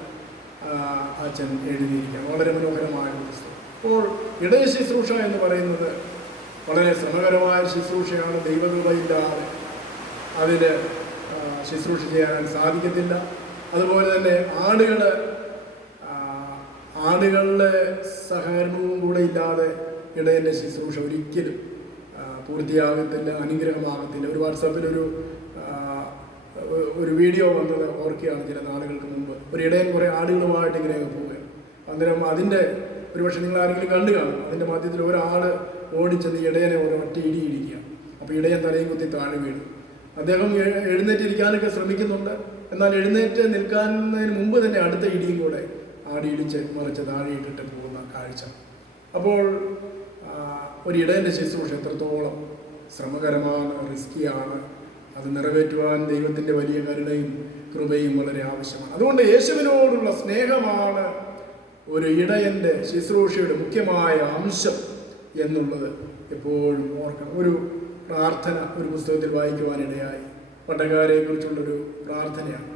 അച്ഛൻ എഴുതിയിരിക്കുകയാണ്. വളരെ മനോഹരമായ ഒരു പുസ്തകം. അപ്പോൾ ഇടയ ശുശ്രൂഷ എന്ന് പറയുന്നത് വളരെ ശ്രമകരമായ ശുശ്രൂഷയാണ്. ദൈവകൃപയില്ലാതെ അതിൽ ശുശ്രൂഷ ചെയ്യാൻ സാധിക്കത്തില്ല. അതുപോലെ തന്നെ ആടുകളുടെ സഹകരണവും കൂടെ ഇല്ലാതെ ഇടയൻ്റെ ശുശ്രൂഷ ഒരിക്കലും പൂർത്തിയാകത്തില്ല, അനുഗ്രഹമാകത്തില്ല. ഒരു വാട്സാപ്പിൽ ഒരു വീഡിയോ വന്നത് ഓർക്കുകയാണ് ചില നാളുകൾക്ക് മുമ്പ്. ഒരു ഇടയൻ കുറേ ആടുകളുമായിട്ട് ഇങ്ങനെ പോവുകയാണ്. അന്നേരം അതിൻ്റെ ഒരുപക്ഷെ നിങ്ങൾ ആരെങ്കിലും കണ്ടു കാണും. അതിൻ്റെ മധ്യത്തിൽ ഒരാൾ ഓടിച്ചെന്ന് ഇടയനെ ഒറ്റ ഇടിയിടിക്കുക. അപ്പോൾ ഇടയൻ തലയും കുത്തി താഴെ വീണു. അദ്ദേഹം എഴുന്നേറ്റിരിക്കാനൊക്കെ ശ്രമിക്കുന്നുണ്ട്. എന്നാൽ എഴുന്നേറ്റ് നിൽക്കുന്നതിന് മുമ്പ് തന്നെ അടുത്ത ഇടിയും കൂടെ ആടി ഇടിച്ച് മറിച്ച് താഴെ ഇട്ടിട്ട് പോകുന്ന കാഴ്ച. അപ്പോൾ ഒരു ഇടയൻ്റെ ശുശ്രൂഷ എത്രത്തോളം ശ്രമകരമാണ്, റിസ്കിയാണ്. അത് നിറവേറ്റുവാൻ ദൈവത്തിൻ്റെ വലിയ കരുണയും കൃപയും വളരെ ആവശ്യമാണ്. അതുകൊണ്ട് യേശുവിനോടുള്ള സ്നേഹമാണ് ഒരു ഇടയൻ്റെ ശുശ്രൂഷയുടെ മുഖ്യമായ അംശം എന്നുള്ളത് എപ്പോഴും ഓർക്കണം. ഒരു പ്രാർത്ഥന ഒരു പുസ്തകത്തിൽ വായിക്കുവാനിടയായി. പട്ടക്കാരെക്കുറിച്ചുള്ളൊരു പ്രാർത്ഥനയാണ്.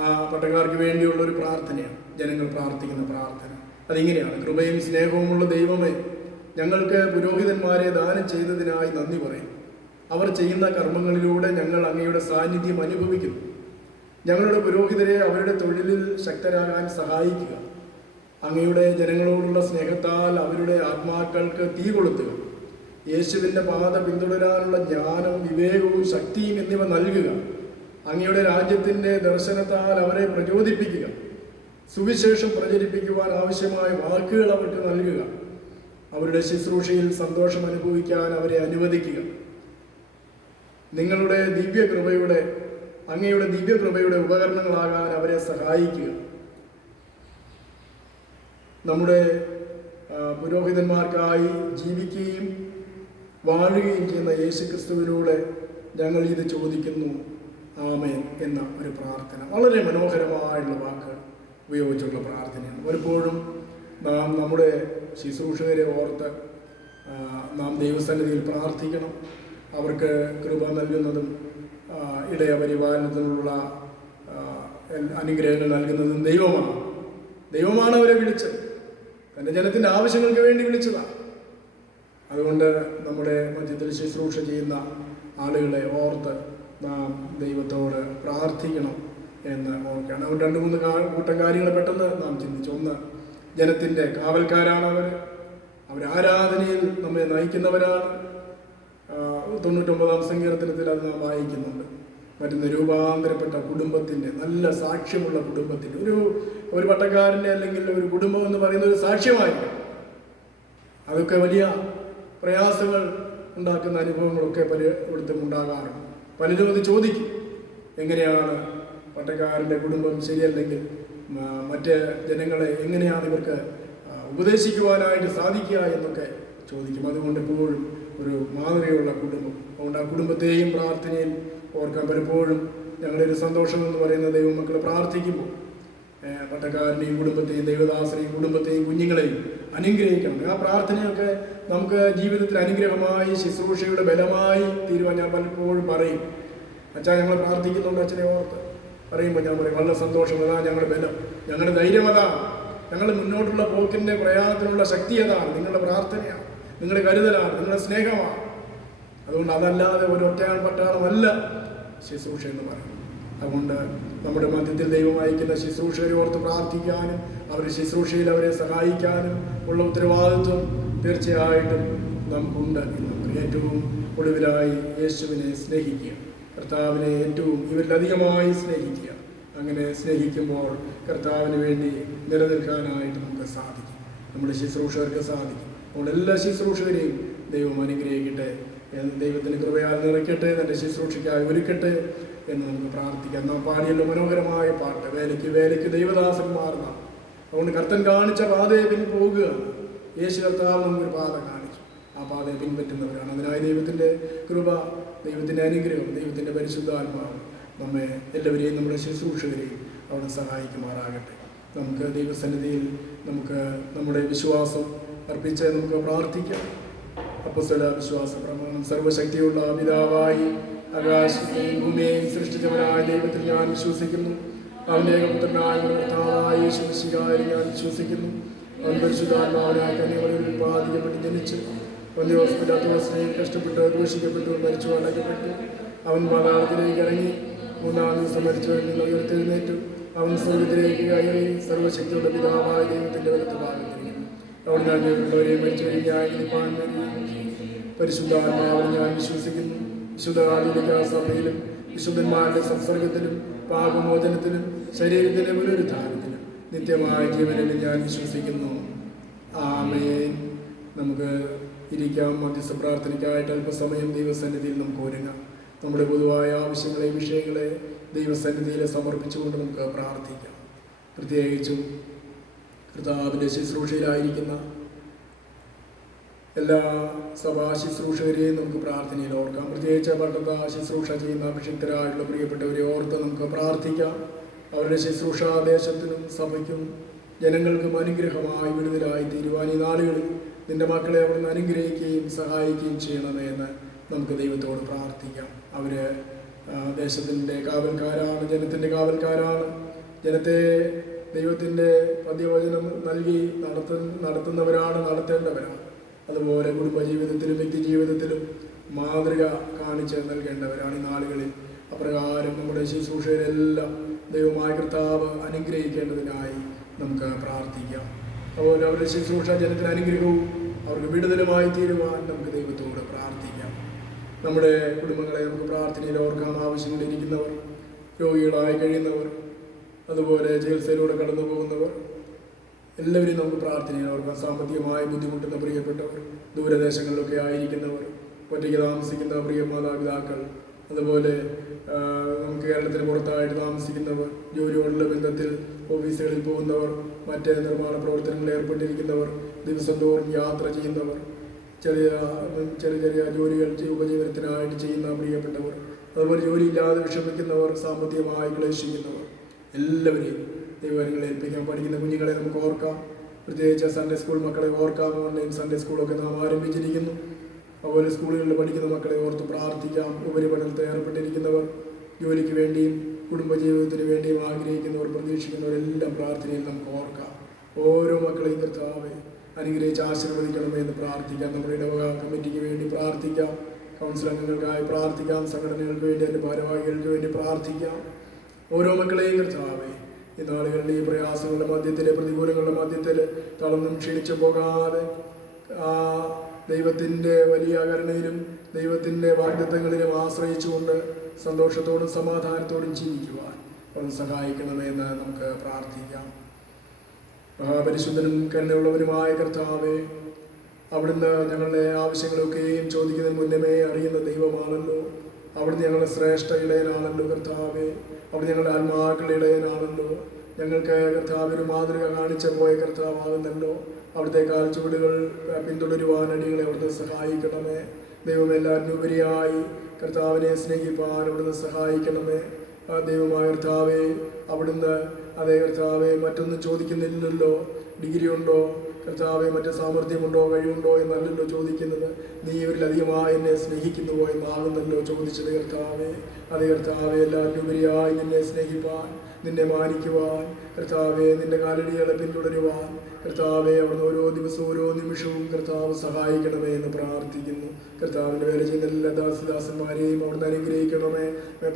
ആ പട്ടക്കാർക്ക് വേണ്ടിയുള്ളൊരു പ്രാർത്ഥനയാണ്, ജനങ്ങൾ പ്രാർത്ഥിക്കുന്ന പ്രാർത്ഥന. അതിങ്ങനെയാണ്: കൃപയും സ്നേഹവുമുള്ള ദൈവമേ, ഞങ്ങൾക്ക് പുരോഹിതന്മാരെ ദാനം ചെയ്തതിനായി നന്ദി പറയും. അവർ ചെയ്യുന്ന കർമ്മങ്ങളിലൂടെ ഞങ്ങൾ അങ്ങയുടെ സാന്നിധ്യം അനുഭവിക്കുന്നു. ഞങ്ങളുടെ പുരോഹിതരെ അവരുടെ തൊഴിലിൽ ശക്തരാകാൻ സഹായിക്കുക. അങ്ങയുടെ ജനങ്ങളോടുള്ള സ്നേഹത്താൽ അവരുടെ ആത്മാക്കൾക്ക് തീ കൊളുത്തുക. യേശുവിൻ്റെ പാത പിന്തുടരാനുള്ള ജ്ഞാനം, വിവേകവും ശക്തിയും എന്നിവ നൽകുക. അങ്ങയുടെ രാജ്യത്തിൻ്റെ ദർശനത്താൽ അവരെ പ്രചോദിപ്പിക്കുക. സുവിശേഷം പ്രചരിപ്പിക്കുവാൻ ആവശ്യമായ വാക്കുകൾ അവർക്ക് നൽകുക. അവരുടെ ശുശ്രൂഷയിൽ സന്തോഷം അനുഭവിക്കാൻ അവരെ അനുവദിക്കുക. അങ്ങയുടെ ദിവ്യകൃപയുടെ ഉപകരണങ്ങളാകാൻ അവരെ സഹായിക്കുക. നമ്മുടെ പുരോഹിതന്മാർക്കായി ജീവിക്കുകയും വാഴുകയും ചെയ്യുന്ന യേശുക്രിസ്തുവിലൂടെ ഞങ്ങൾ ഇത് ചോദിക്കുന്നു, ആമേൻ എന്ന ഒരു പ്രാർത്ഥന. വളരെ മനോഹരമായുള്ള വാക്കുകൾ ഉപയോഗിച്ചുള്ള പ്രാർത്ഥനയാണ്. പലപ്പോഴും നാം നമ്മുടെ ശുശ്രൂഷകരെ ഓർത്ത് നാം ദൈവസന്നിധിയിൽ പ്രാർത്ഥിക്കണം. അവർക്ക് കൃപ നൽകുന്നതും ഇടയപരിപാലനത്തിനുള്ള അനുഗ്രഹങ്ങൾ നൽകുന്നതും ദൈവമാണ് അവരെ വിളിച്ചത്. തൻ്റെ ജനത്തിൻ്റെ ആവശ്യങ്ങൾക്ക് വേണ്ടി വിളിച്ചതാണ്. അതുകൊണ്ട് നമ്മുടെ മധ്യത്തിൽ ശുശ്രൂഷ ചെയ്യുന്ന ആളുകളെ ഓർത്ത് നാം ദൈവത്തോട് പ്രാർത്ഥിക്കണം എന്ന് ഓർക്കുകയാണ്. അവർ 2-3 കൂട്ടം കാര്യങ്ങൾ പെട്ടെന്ന് നാം ചിന്തിച്ചു. ഒന്ന്, ജനത്തിൻ്റെ കാവൽക്കാരാണ് അവർ ആരാധനയിൽ നമ്മെ നയിക്കുന്നവരാണ്. 99-ാം സങ്കീർത്തനത്തിൽ അത് നാം വായിക്കുന്നുണ്ട്. മറ്റൊന്ന്, രൂപാന്തരപ്പെട്ട കുടുംബത്തിൻ്റെ, നല്ല സാക്ഷ്യമുള്ള കുടുംബത്തിൻ്റെ, ഒരു പട്ടക്കാരൻ്റെ അല്ലെങ്കിൽ ഒരു കുടുംബം എന്ന് പറയുന്ന ഒരു സാക്ഷ്യമായിരിക്കും. അതൊക്കെ വലിയ പ്രയാസങ്ങൾ ഉണ്ടാക്കുന്ന അനുഭവങ്ങളൊക്കെ പലയിടത്തും ഉണ്ടാകാറുണ്ട്. പലരും അത് ചോദിക്കും, എങ്ങനെയാണ് പട്ടക്കാരൻ്റെ കുടുംബം ശരിയല്ലെങ്കിൽ മറ്റ് ജനങ്ങളെ എങ്ങനെയാണ് ഇവർക്ക് ഉപദേശിക്കുവാനായിട്ട് സാധിക്കുക എന്നൊക്കെ ചോദിക്കും. അതുകൊണ്ട് എപ്പോഴും ഒരു മാതൃകയുള്ള കുടുംബം, അതുകൊണ്ട് ആ കുടുംബത്തെയും പ്രാർത്ഥനയിൽ ഓർക്കാൻ. പലപ്പോഴും ഞങ്ങളുടെ ഒരു സന്തോഷം എന്ന് പറയുന്ന ദൈവമക്കൾ പ്രാർത്ഥിക്കുമ്പോൾ പട്ടക്കാരനെയും കുടുംബത്തെയും ദൈവദാസനെയും കുടുംബത്തെയും കുഞ്ഞുങ്ങളെയും അനുഗ്രഹിക്കണം. ആ പ്രാർത്ഥനയൊക്കെ നമുക്ക് ജീവിതത്തിൽ അനുഗ്രഹമായി ശുശ്രൂഷയുടെ ബലമായി തീരുവാൻ ഞാൻ പലപ്പോഴും പറയും. അച്ഛാ ഞങ്ങൾ പ്രാർത്ഥിക്കുന്നുണ്ട്, അച്ഛനെ ഓർത്ത് പറയുമ്പോൾ ഞാൻ പറയും വളരെ സന്തോഷം, അതാണ് ഞങ്ങളുടെ ബലം, ഞങ്ങളുടെ ധൈര്യം അതാണ്, ഞങ്ങളുടെ മുന്നോട്ടുള്ള പോക്കിൻ്റെ പ്രയാണത്തിനുള്ള ശക്തി അതാണ്, നിങ്ങളുടെ പ്രാർത്ഥനയാണ്, നിങ്ങളുടെ കരുതലാണ്, നിങ്ങളുടെ സ്നേഹമാണ്. അതുകൊണ്ട് അതല്ലാതെ ഒരു ഒറ്റയാൾ പട്ടാളമല്ല ശുശ്രൂഷ എന്ന് പറയും. അതുകൊണ്ട് നമ്മുടെ മധ്യത്തിൽ ദൈവം അയക്കുന്ന ശുശ്രൂഷകരെ ഓർത്ത് പ്രാർത്ഥിക്കാനും അവരുടെ ശുശ്രൂഷയിൽ അവരെ സഹായിക്കാനും ഉള്ള ഉത്തരവാദിത്വം തീർച്ചയായിട്ടും നമുക്കുണ്ട്. ഏറ്റവും ഒടുവിലായി യേശുവിനെ സ്നേഹിക്കുക, കർത്താവിനെ ഏറ്റവും ഇവരിലധികമായി സ്നേഹിക്കുക. അങ്ങനെ സ്നേഹിക്കുമ്പോൾ കർത്താവിന് വേണ്ടി നിലനിൽക്കാനായിട്ട് നമുക്ക് സാധിക്കും, നമ്മുടെ ശുശ്രൂഷകർക്ക് സാധിക്കും. അതുകൊണ്ട് എല്ലാ ശുശ്രൂഷകരെയും ദൈവം അനുഗ്രഹിക്കട്ടെ, ദൈവത്തിൻ്റെ കൃപയാൽ നിറയ്ക്കട്ടെ, തൻ്റെ ശുശ്രൂഷയ്ക്കായി ഒരുക്കട്ടെ എന്ന് നമുക്ക് പ്രാർത്ഥിക്കാം. നാം പാടിയല്ലോ മനോഹരമായ പാട്ട്, വേലയ്ക്ക് വേലയ്ക്ക് ദൈവദാസന്മാർ നാം. അതുകൊണ്ട് കർത്തൻ കാണിച്ച പാതയെ പിൻപോകുക. യേശു കർത്താവ് നമുക്കൊരു പാത കാണിച്ചു, ആ പാതയെ പിൻപറ്റുന്നവരാണ്. അതിനായി ദൈവത്തിൻ്റെ കൃപ, ദൈവത്തിൻ്റെ അനുഗ്രഹം, ദൈവത്തിൻ്റെ പരിശുദ്ധാത്മാവ് നമ്മെ എല്ലാവരെയും നമ്മുടെ ശുശ്രൂഷകരെയും അവിടെ സഹായിക്കുമാറാകട്ടെ. നമുക്ക് ദൈവസന്നിധിയിൽ നമുക്ക് നമ്മുടെ വിശ്വാസം അർപ്പിച്ച് നമുക്ക് പ്രാർത്ഥിക്കാം. അപ്പോസ്തല വിശ്വാസ പ്രമാണം. സർവശക്തിയുള്ള പിതാവായി ആകാശത്തെയും ഭൂമിയെയും സൃഷ്ടിച്ചവനായ ദൈവത്തിൽ ഞാൻ വിശ്വസിക്കുന്നു. അവൻ്റെ ഏകപുത്രനായ കർത്താവായ യേശു മിശിഹായിൽ ഞാൻ വിശ്വസിക്കുന്നു. അവൻ പരിശുദ്ധാത്മാവിനായ കന്യകയിൽ ഉൽപ്പാദിക്കപ്പെട്ട് ജനിച്ച് പന്തിയോസ് പിലാത്തോസിനെ കഷ്ടപ്പെട്ട് ക്രൂശിക്കപ്പെട്ടു, മരിച്ചു, അടക്കപ്പെട്ടു. അവൻ പാതാളത്തിലേക്ക് ഇറങ്ങി, മൂന്നാം ദിവസം മരിച്ചവരിൽ നിന്ന് ഉയർത്തെഴുന്നേറ്റു. അവൻ സ്വർഗ്ഗത്തിലേക്ക് കയറി സർവശക്തിയുള്ള പിതാവായ ദൈവത്തിൻ്റെ വലത്ത് ഭാഗത്തിരിക്കുന്നു. അവിടെ ഞാൻ ഞങ്ങളുള്ളവരെയും മരിച്ചവരെയും ന്യായീകരിപ്പാൻ പരിശുദ്ധാത്മാവിൽ ഞാൻ വിശ്വസിക്കുന്നു. വിശുദ്ധ കാതോലിക്ക സഭയിലും വിശുദ്ധന്മാരുടെ സംസർഗത്തിലും പാപമോചനത്തിലും ശരീരത്തിൻ്റെ പുനരുദ്ധാനത്തിലും നിത്യമായ ജീവനിലും ഞാൻ വിശ്വസിക്കുന്നു. ആമേൻ. നമുക്ക് ഇരിക്കാം. മധ്യസ്ഥ പ്രാർത്ഥനയ്ക്കായിട്ട് അല്പസമയം ദൈവസന്നിധിയിൽ നമുക്ക് ഒരുങ്ങാം. നമ്മുടെ പൊതുവായ ആവശ്യങ്ങളെ, വിഷയങ്ങളെ ദൈവസന്നിധിയിൽ സമർപ്പിച്ചുകൊണ്ട് നമുക്ക് പ്രാർത്ഥിക്കാം. പ്രത്യേകിച്ചും കർത്താവിൻ്റെ ശുശ്രൂഷയിലായിരിക്കുന്ന എല്ലാ സഭാ ശുശ്രൂഷകരെയും നമുക്ക് പ്രാർത്ഥനയിൽ ഓർക്കാം. പ്രത്യേകിച്ച് പട്ടത്ത ശുശ്രൂഷ ചെയ്യുന്ന അഭിഷിക്തരായിട്ടുള്ള പ്രിയപ്പെട്ടവരെ ഓർത്ത് നമുക്ക് പ്രാർത്ഥിക്കാം. അവരുടെ ശുശ്രൂഷ ദേശത്തിനും സഭയ്ക്കും ജനങ്ങൾക്കും അനുഗ്രഹമായി വിടുതലായി തീരുവാൻ ഈ നാളുകളിൽ നിന്റെ മക്കളെ അവിടുന്ന് അനുഗ്രഹിക്കുകയും സഹായിക്കുകയും ചെയ്യണമേ എന്ന് നമുക്ക് ദൈവത്തോട് പ്രാർത്ഥിക്കാം. അവർ ദേശത്തിൻ്റെ കാവൽക്കാരാണ്, ജനത്തിൻ്റെ കാവൽക്കാരാണ്. ജനത്തെ ദൈവത്തിൻ്റെ പദ്യവചനം നൽകി നടത്തുന്നവരാണ്, നടത്തേണ്ടവരാണ്. അതുപോലെ കുടുംബജീവിതത്തിലും വ്യക്തിജീവിതത്തിലും മാതൃക കാണിച്ച് നൽകേണ്ടവരാണ് ഈ നാളുകളിൽ. അപ്രകാരം നമ്മുടെ ശുശ്രൂഷയിലെല്ലാം ദൈവമായ കർത്താവ് അനുഗ്രഹിക്കേണ്ടതിനായി നമുക്ക് പ്രാർത്ഥിക്കാം. അതുപോലെ അവരുടെ ശുശ്രൂഷ ജനത്തിന് അനുഗ്രഹവും അവർക്ക് വിടുതലുമായി തീരുവാൻ നമുക്ക് ദൈവത്തോട് പ്രാർത്ഥിക്കാം. നമ്മുടെ കുടുംബങ്ങളെ നമുക്ക് പ്രാർത്ഥനയിൽ ഓർക്കാം. ആവശ്യങ്ങളിരിക്കുന്നവർ, രോഗികളായി കഴിയുന്നവർ, അതുപോലെ ചികിത്സയിലൂടെ കടന്നു പോകുന്നവർ, എല്ലാവരെയും നമുക്ക് പ്രാർത്ഥനയിൽ ഓർക്കാം. സാമ്പത്തികമായി ബുദ്ധിമുട്ടുന്ന പ്രിയപ്പെട്ടവർ, ദൂരദേശങ്ങളിലൊക്കെ ആയിരിക്കുന്നവർ, ഒറ്റയ്ക്ക് താമസിക്കുന്ന പ്രിയ മാതാപിതാക്കൾ, അതുപോലെ നമുക്ക് കേരളത്തിന് പുറത്തായിട്ട് താമസിക്കുന്നവർ, ജോലിയോടുള്ള ബന്ധത്തിൽ ഓഫീസുകളിൽ പോകുന്നവർ, മറ്റ് നിർമ്മാണ പ്രവർത്തനങ്ങളിൽ ഏർപ്പെട്ടിരിക്കുന്നവർ, ദിവസം തോറും യാത്ര ചെയ്യുന്നവർ, ചെറിയ ചെറിയ ജോലികൾ ഉപജീവനത്തിനായിട്ട് ചെയ്യുന്ന പ്രിയപ്പെട്ടവർ, അതുപോലെ ജോലിയില്ലാതെ വിഷമിക്കുന്നവർ, സാമ്പത്തികമായി ക്ലേശിക്കുന്നവർ, എല്ലാവരെയും ദൈവങ്ങളെ ഏൽപ്പിക്കാം. പഠിക്കുന്ന കുഞ്ഞുങ്ങളെ നമുക്ക് ഓർക്കാം. പ്രത്യേകിച്ച് സൺഡേ സ്കൂൾ മക്കളെ ഓർക്കാം. ഓൺലൈൻ സൺഡേ സ്കൂളൊക്കെ നാം ആരംഭിച്ചിരിക്കുന്നു. അതുപോലെ സ്കൂളുകളിൽ പഠിക്കുന്ന മക്കളെ ഓർത്ത് പ്രാർത്ഥിക്കാം. ഉപരിപഠനത്തിൽ ഏർപ്പെട്ടിരിക്കുന്നവർ, ജോലിക്ക് വേണ്ടിയും കുടുംബജീവിതത്തിന് വേണ്ടിയും ആഗ്രഹിക്കുന്നവർ, പ്രതീക്ഷിക്കുന്നവരെല്ലാം പ്രാർത്ഥനയിൽ നമുക്ക് ഓർക്കാം. ഓരോ മക്കളെയും കർത്താവേ അനുഗ്രഹിച്ച് ആശീർവദിക്കണമേ എന്ന് പ്രാർത്ഥിക്കാം. നമ്മുടെ ഇടവക കമ്മിറ്റിക്ക് വേണ്ടി പ്രാർത്ഥിക്കാം. കൗൺസിൽ അംഗങ്ങൾക്കായി പ്രാർത്ഥിക്കാം. സംഘടനകൾക്ക് വേണ്ടി, അതിൻ്റെ ഭാരവാഹികൾക്ക് വേണ്ടി പ്രാർത്ഥിക്കാം. ഓരോ മക്കളെയും കർത്താവേ ഈ നാളുകളിൽ ഈ പ്രയാസങ്ങളുടെ മധ്യത്തിൽ, പ്രതികൂലങ്ങളുടെ മധ്യത്തിൽ തളർന്നും ക്ഷീണിച്ചു പോകാതെ ആ ദൈവത്തിൻ്റെ വലിയ കരുണയിലും ദൈവത്തിൻ്റെ വാഗ്ദത്തങ്ങളിലും ആശ്രയിച്ചുകൊണ്ട് സന്തോഷത്തോടും സമാധാനത്തോടും ജീവിക്കുവാൻ അവൻ സഹായിക്കണമേ എന്ന് നമുക്ക് പ്രാർത്ഥിക്കാം. മഹാപരിശുദ്ധനും കരുണയുള്ളവനുമായ കർത്താവേ, അവിടുന്ന് ഞങ്ങളുടെ ആവശ്യങ്ങളൊക്കെയും ചോദിക്കുന്നതിന് മുന്നമേ അറിയുന്ന ദൈവമാണല്ലോ. അവിടുന്ന് ഞങ്ങളുടെ ശ്രേഷ്ഠ ഇടയനാണല്ലോ കർത്താവേ. അവിടുന്ന് ഞങ്ങളുടെ ആത്മാക്കളുടെ ഇടയനാണല്ലോ. ഞങ്ങൾക്ക് കർത്താവ് ഒരു മാതൃക കാണിച്ചു പോയ കർത്താവാകുന്നല്ലോ. അവിടുത്തെ കാൽച്ചുവടുകൾ പിന്തുടരുവാൻ അടികളെ അവിടുന്ന് സഹായിക്കണമേ. ദൈവം എല്ലാവരും ഉപരിയായി കർത്താവിനെ സ്നേഹിപ്പാൻ അവിടുന്ന് സഹായിക്കണമേ. ദൈവമായ കർത്താവെ, അവിടുന്ന് അതേ കർത്താവെ, മറ്റൊന്നും ചോദിക്കുന്നില്ലല്ലോ. ഡിഗ്രി ഉണ്ടോ കർത്താവെ, മറ്റ് സാമർഥ്യമുണ്ടോ, കഴിവുണ്ടോ എന്നല്ലല്ലോ ചോദിക്കുന്നത്. നീ ഇവരിലധികമായി എന്നെ സ്നേഹിക്കുന്നുവോ എന്നാകുന്നല്ലോ ചോദിച്ചത് കർത്താവെ. അതേ കർത്താവെ, എല്ലാവരും ഉപരിയായി നിന്നെ സ്നേഹിപ്പാൻ, നിന്നെ മാനിക്കുവാൻ കർത്താവെ, നിന്റെ കാലടികളെ പിന്തുടരുവാൻ കർത്താവെ, അവിടുന്ന് ഓരോ ദിവസവും ഓരോ നിമിഷവും കർത്താവ് സഹായിക്കണമേ എന്ന് പ്രാർത്ഥിക്കുന്നു. കർത്താവിൻ്റെ വേല ചെയ്യുന്ന എല്ലാ ദാസന്മാരെയും അവിടുന്ന് അനുഗ്രഹിക്കണമേ.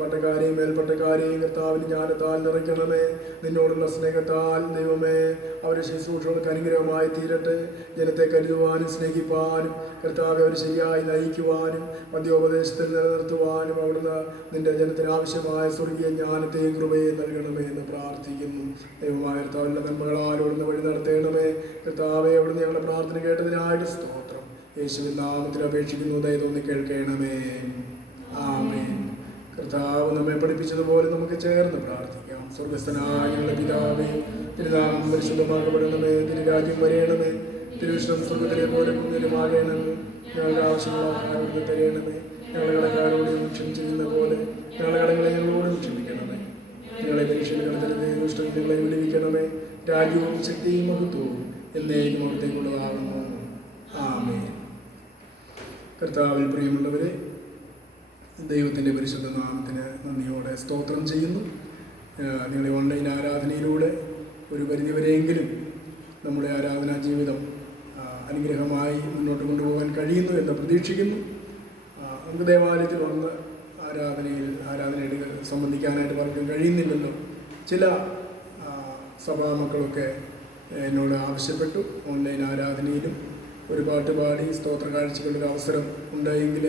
പട്ടക്കാരെയും മേൽപ്പട്ടക്കാരെയും കർത്താവിന് ജ്ഞാനത്താൽ നിറയ്ക്കണമേ. നിന്നോടുള്ള സ്നേഹത്താൽ ദൈവമേ അവരുടെ ശുശ്രൂഷകൾക്ക് അനുഗ്രഹമായി തീരട്ടെ. ജനത്തെ കരുതുവാനും സ്നേഹിപ്പാനും കർത്താവെ അവർ ശരിയായി നയിക്കുവാനും മധ്യോപദേശത്തിൽ നിലനിർത്തുവാനും അവിടുന്ന് നിന്റെ ജനത്തിന് ആവശ്യമായ സ്വർഗീയ ജ്ഞാനത്തെയും കൃപയും നൽകണമേ എന്ന് പ്രാർത്ഥിക്കുന്നു. ദൈവമായ കർത്താവിൻ്റെ നന്മകളാൽ അവിടുന്ന് വഴി നടത്തേണമേ. കർത്താവെ, അവിടുന്ന് ഞങ്ങളുടെ പ്രാർത്ഥന കേട്ടതിനായിട്ട് സ്തോത്രം. യേശുവിൻ നാമത്തിൽ അപേക്ഷിക്കുന്നു, ദയതൊന്ന് കേൾക്കണമേ. ആമേൻ. കർത്താവ് നമ്മെ പഠിപ്പിച്ചതുപോലെ നമുക്ക് ചേർന്ന് പ്രാർത്ഥിക്കാം. സ്വർഗസ്ഥനായ ഞങ്ങളുടെ പിതാവേ, തിരുനാമം പരിശുദ്ധമാക്കപ്പെടണമേ. തിരുരാജ്യം വരയണമേ. തിരുവിഷ്ണം സ്വർഗത്തിലെ പോലെ മുന്നിലുമാകണമേ. ഞങ്ങളുടെ ആവശ്യമുള്ള ആഹാരം തരയണമേ. ഞങ്ങളുടെ കടക്കാരോടും ക്ഷമിച്ചിരുന്ന പോലെ ഞങ്ങളുടെ കടങ്ങളെ ഞങ്ങളോടും ക്ഷമിക്കണമേ. ഞങ്ങളെ പരീക്ഷയിൽ കടത്തരുതേ, ദുഷ്ടൻ ഞങ്ങളെ വിടുവിക്കണമേ. രാജ്യവും ശക്തിയും മഹത്വവും എന്നേക്കും അവിടത്തേക്കുള്ളതാകുന്നു. ആമേൻ. കർത്താവിൽ പ്രിയമുള്ളവരെ, ദൈവത്തിൻ്റെ പരിശുദ്ധ നാമത്തിന് നന്ദിയോടെ സ്തോത്രം ചെയ്യുന്നു. നിങ്ങളെ ഓൺലൈൻ ആരാധനയിലൂടെ ഒരു പരിധിവരെയെങ്കിലും നമ്മുടെ ആരാധനാ ജീവിതം അനുഗ്രഹമായി മുന്നോട്ട് കൊണ്ടുപോകാൻ കഴിയുന്നു എന്ന് പ്രതീക്ഷിക്കുന്നു. നമുക്ക് ദേവാലയത്തിൽ വന്ന് ആരാധനയിൽ സംബന്ധിക്കാനായിട്ട് പലർക്കും കഴിയുന്നില്ലല്ലോ. ചില സഭാമക്കളൊക്കെ എന്നോട് ആവശ്യപ്പെട്ടു, ഓൺലൈൻ ആരാധനയിലും ഒരു പാട്ട് പാടി സ്തോത്ര കാഴ്ചകളുടെ അവസരം ഉണ്ടായെങ്കിൽ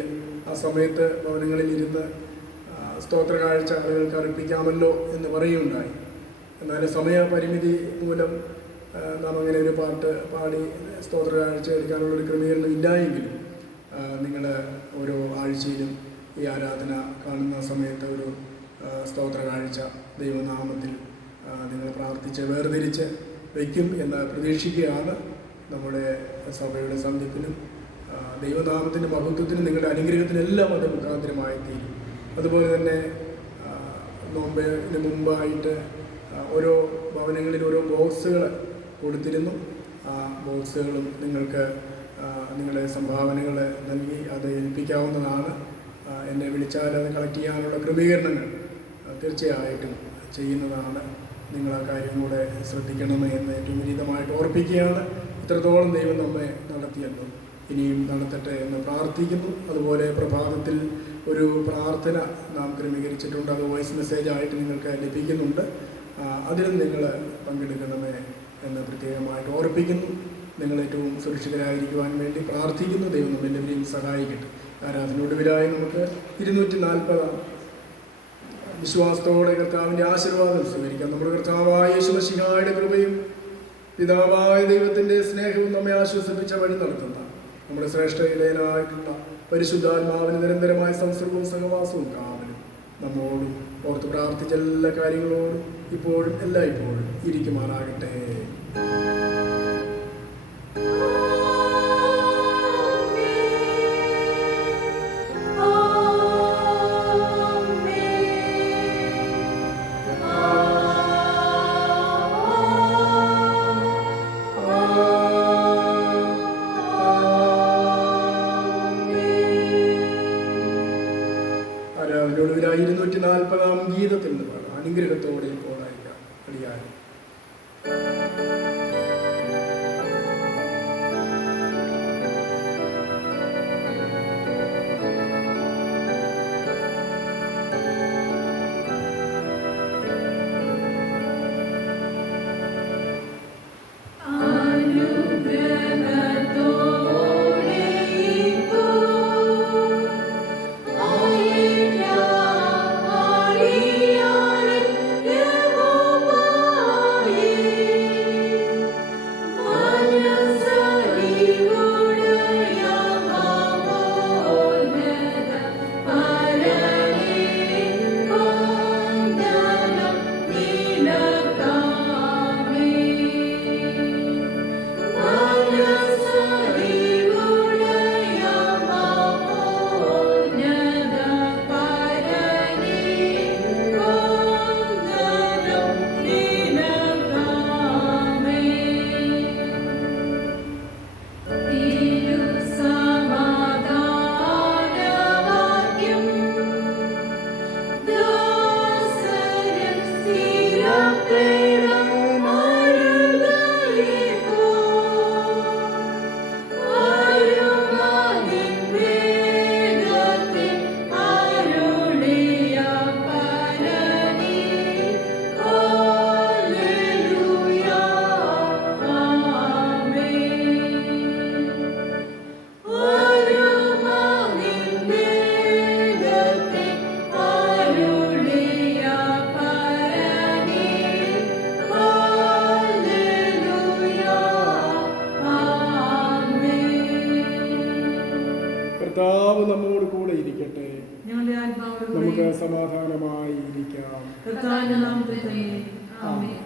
ആ സമയത്ത് ഭവനങ്ങളിൽ ഇരുന്ന് സ്തോത്ര കാഴ്ച ആളുകൾക്ക് അർപ്പിക്കാമല്ലോ എന്ന് പറയുകയുണ്ടായി. എന്നാൽ സമയപരിമിതി മൂലം നാം അങ്ങനെ ഒരു പാട്ട് പാടി സ്തോത്ര കാഴ്ച എടുക്കാനുള്ളൊരു ക്രമീകരണം ഇല്ലായെങ്കിലും നിങ്ങൾ ഓരോ ആഴ്ചയിലും ഈ ആരാധന കാണുന്ന സമയത്ത് ഒരു സ്തോത്ര കാഴ്ച ദൈവനാമത്തിൽ നിങ്ങൾ പ്രാർത്ഥിച്ച് വേർതിരിച്ച് വയ്ക്കും എന്ന് പ്രതീക്ഷിക്കുകയാണ്. നമ്മുടെ സഭയുടെ സന്ധിപ്പിനും ദൈവനാമത്തിൻ്റെ മഹത്വത്തിനും നിങ്ങളുടെ അനുഗ്രഹത്തിനെല്ലാം അത് മുഖാന്തരമായി തീരും. അതുപോലെ തന്നെ നോമ്പിന് മുമ്പായിട്ട് ഓരോ ഭവനങ്ങളിൽ ഓരോ ബോക്സുകൾ കൊടുത്തിരുന്നു. ആ ബോക്സുകളും നിങ്ങൾക്ക് നിങ്ങളുടെ സംഭാവനകൾ നൽകി അത് ഏൽപ്പിക്കാവുന്നതാണ്. എന്നെ വിളിച്ചാൽ അത് കളക്ട് ചെയ്യാനുള്ള ക്രമീകരണങ്ങൾ തീർച്ചയായിട്ടും ചെയ്യുന്നതാണ്. നിങ്ങൾ ആ കാര്യം കൂടെ ശ്രദ്ധിക്കണമേ എന്ന് ഏറ്റവും വിനീതമായിട്ട് ഓർപ്പിക്കുകയാണ്. ഇത്രത്തോളം ദൈവം നമ്മെ നടത്തിയല്ലോ, ഇനിയും നടത്തട്ടെ എന്ന് പ്രാർത്ഥിക്കുന്നു. അതുപോലെ പ്രഭാതത്തിൽ ഒരു പ്രാർത്ഥന നാം ക്രമീകരിച്ചിട്ടുണ്ട്. അത് വോയിസ് മെസ്സേജായിട്ട് നിങ്ങൾക്ക് ലഭിക്കുന്നുണ്ട്. അതിലും നിങ്ങൾ പങ്കെടുക്കണമേ എന്ന് പ്രത്യേകമായിട്ട് ഓർപ്പിക്കുന്നു. നിങ്ങൾ ഏറ്റവും സുരക്ഷിതരായിരിക്കുവാൻ വേണ്ടി പ്രാർത്ഥിക്കുന്നു. ദൈവം നമ്മളെല്ലാവരെയും സഹായിക്കട്ടെ. ആരാധനയൊടുവിലായി നമുക്ക് 240 വിശ്വാസത്തോടെ കർത്താവിൻ്റെ ആശീർവാദം സ്വീകരിക്കാം. നമ്മുടെ കർത്താവായ യേശുമശിഹായുടെ കൃപയും പിതാവായ ദൈവത്തിൻ്റെ സ്നേഹവും നമ്മെ ആശ്വസിപ്പിച്ച വഴി നടത്തുന്ന നമ്മുടെ ശ്രേഷ്ഠ ഇടയനായിട്ടുള്ള പരിശുദ്ധാത്മാവിന് നിരന്തരമായ സംസർഗവും സഹവാസവും കാവലും നമ്മോടും ഓർത്ത് പ്രാർത്ഥിച്ച എല്ലാ കാര്യങ്ങളോടും ഇപ്പോഴും എല്ലായ്പ്പോഴും ഇരിക്കുമാറാകട്ടെ. ആരാധനയോടുവിലായി 240 ഗീതത്തിൽ നിന്ന് പാടാം. അനുഗ്രഹത്തോടെ ഇപ്പോൾ അയക്കാം. അടിയാനും Amen. സമാധാനമായി ഇരിക്കാം. കർത്താവിന്റെ നാമത്തിൽ തന്നെ ആമേൻ.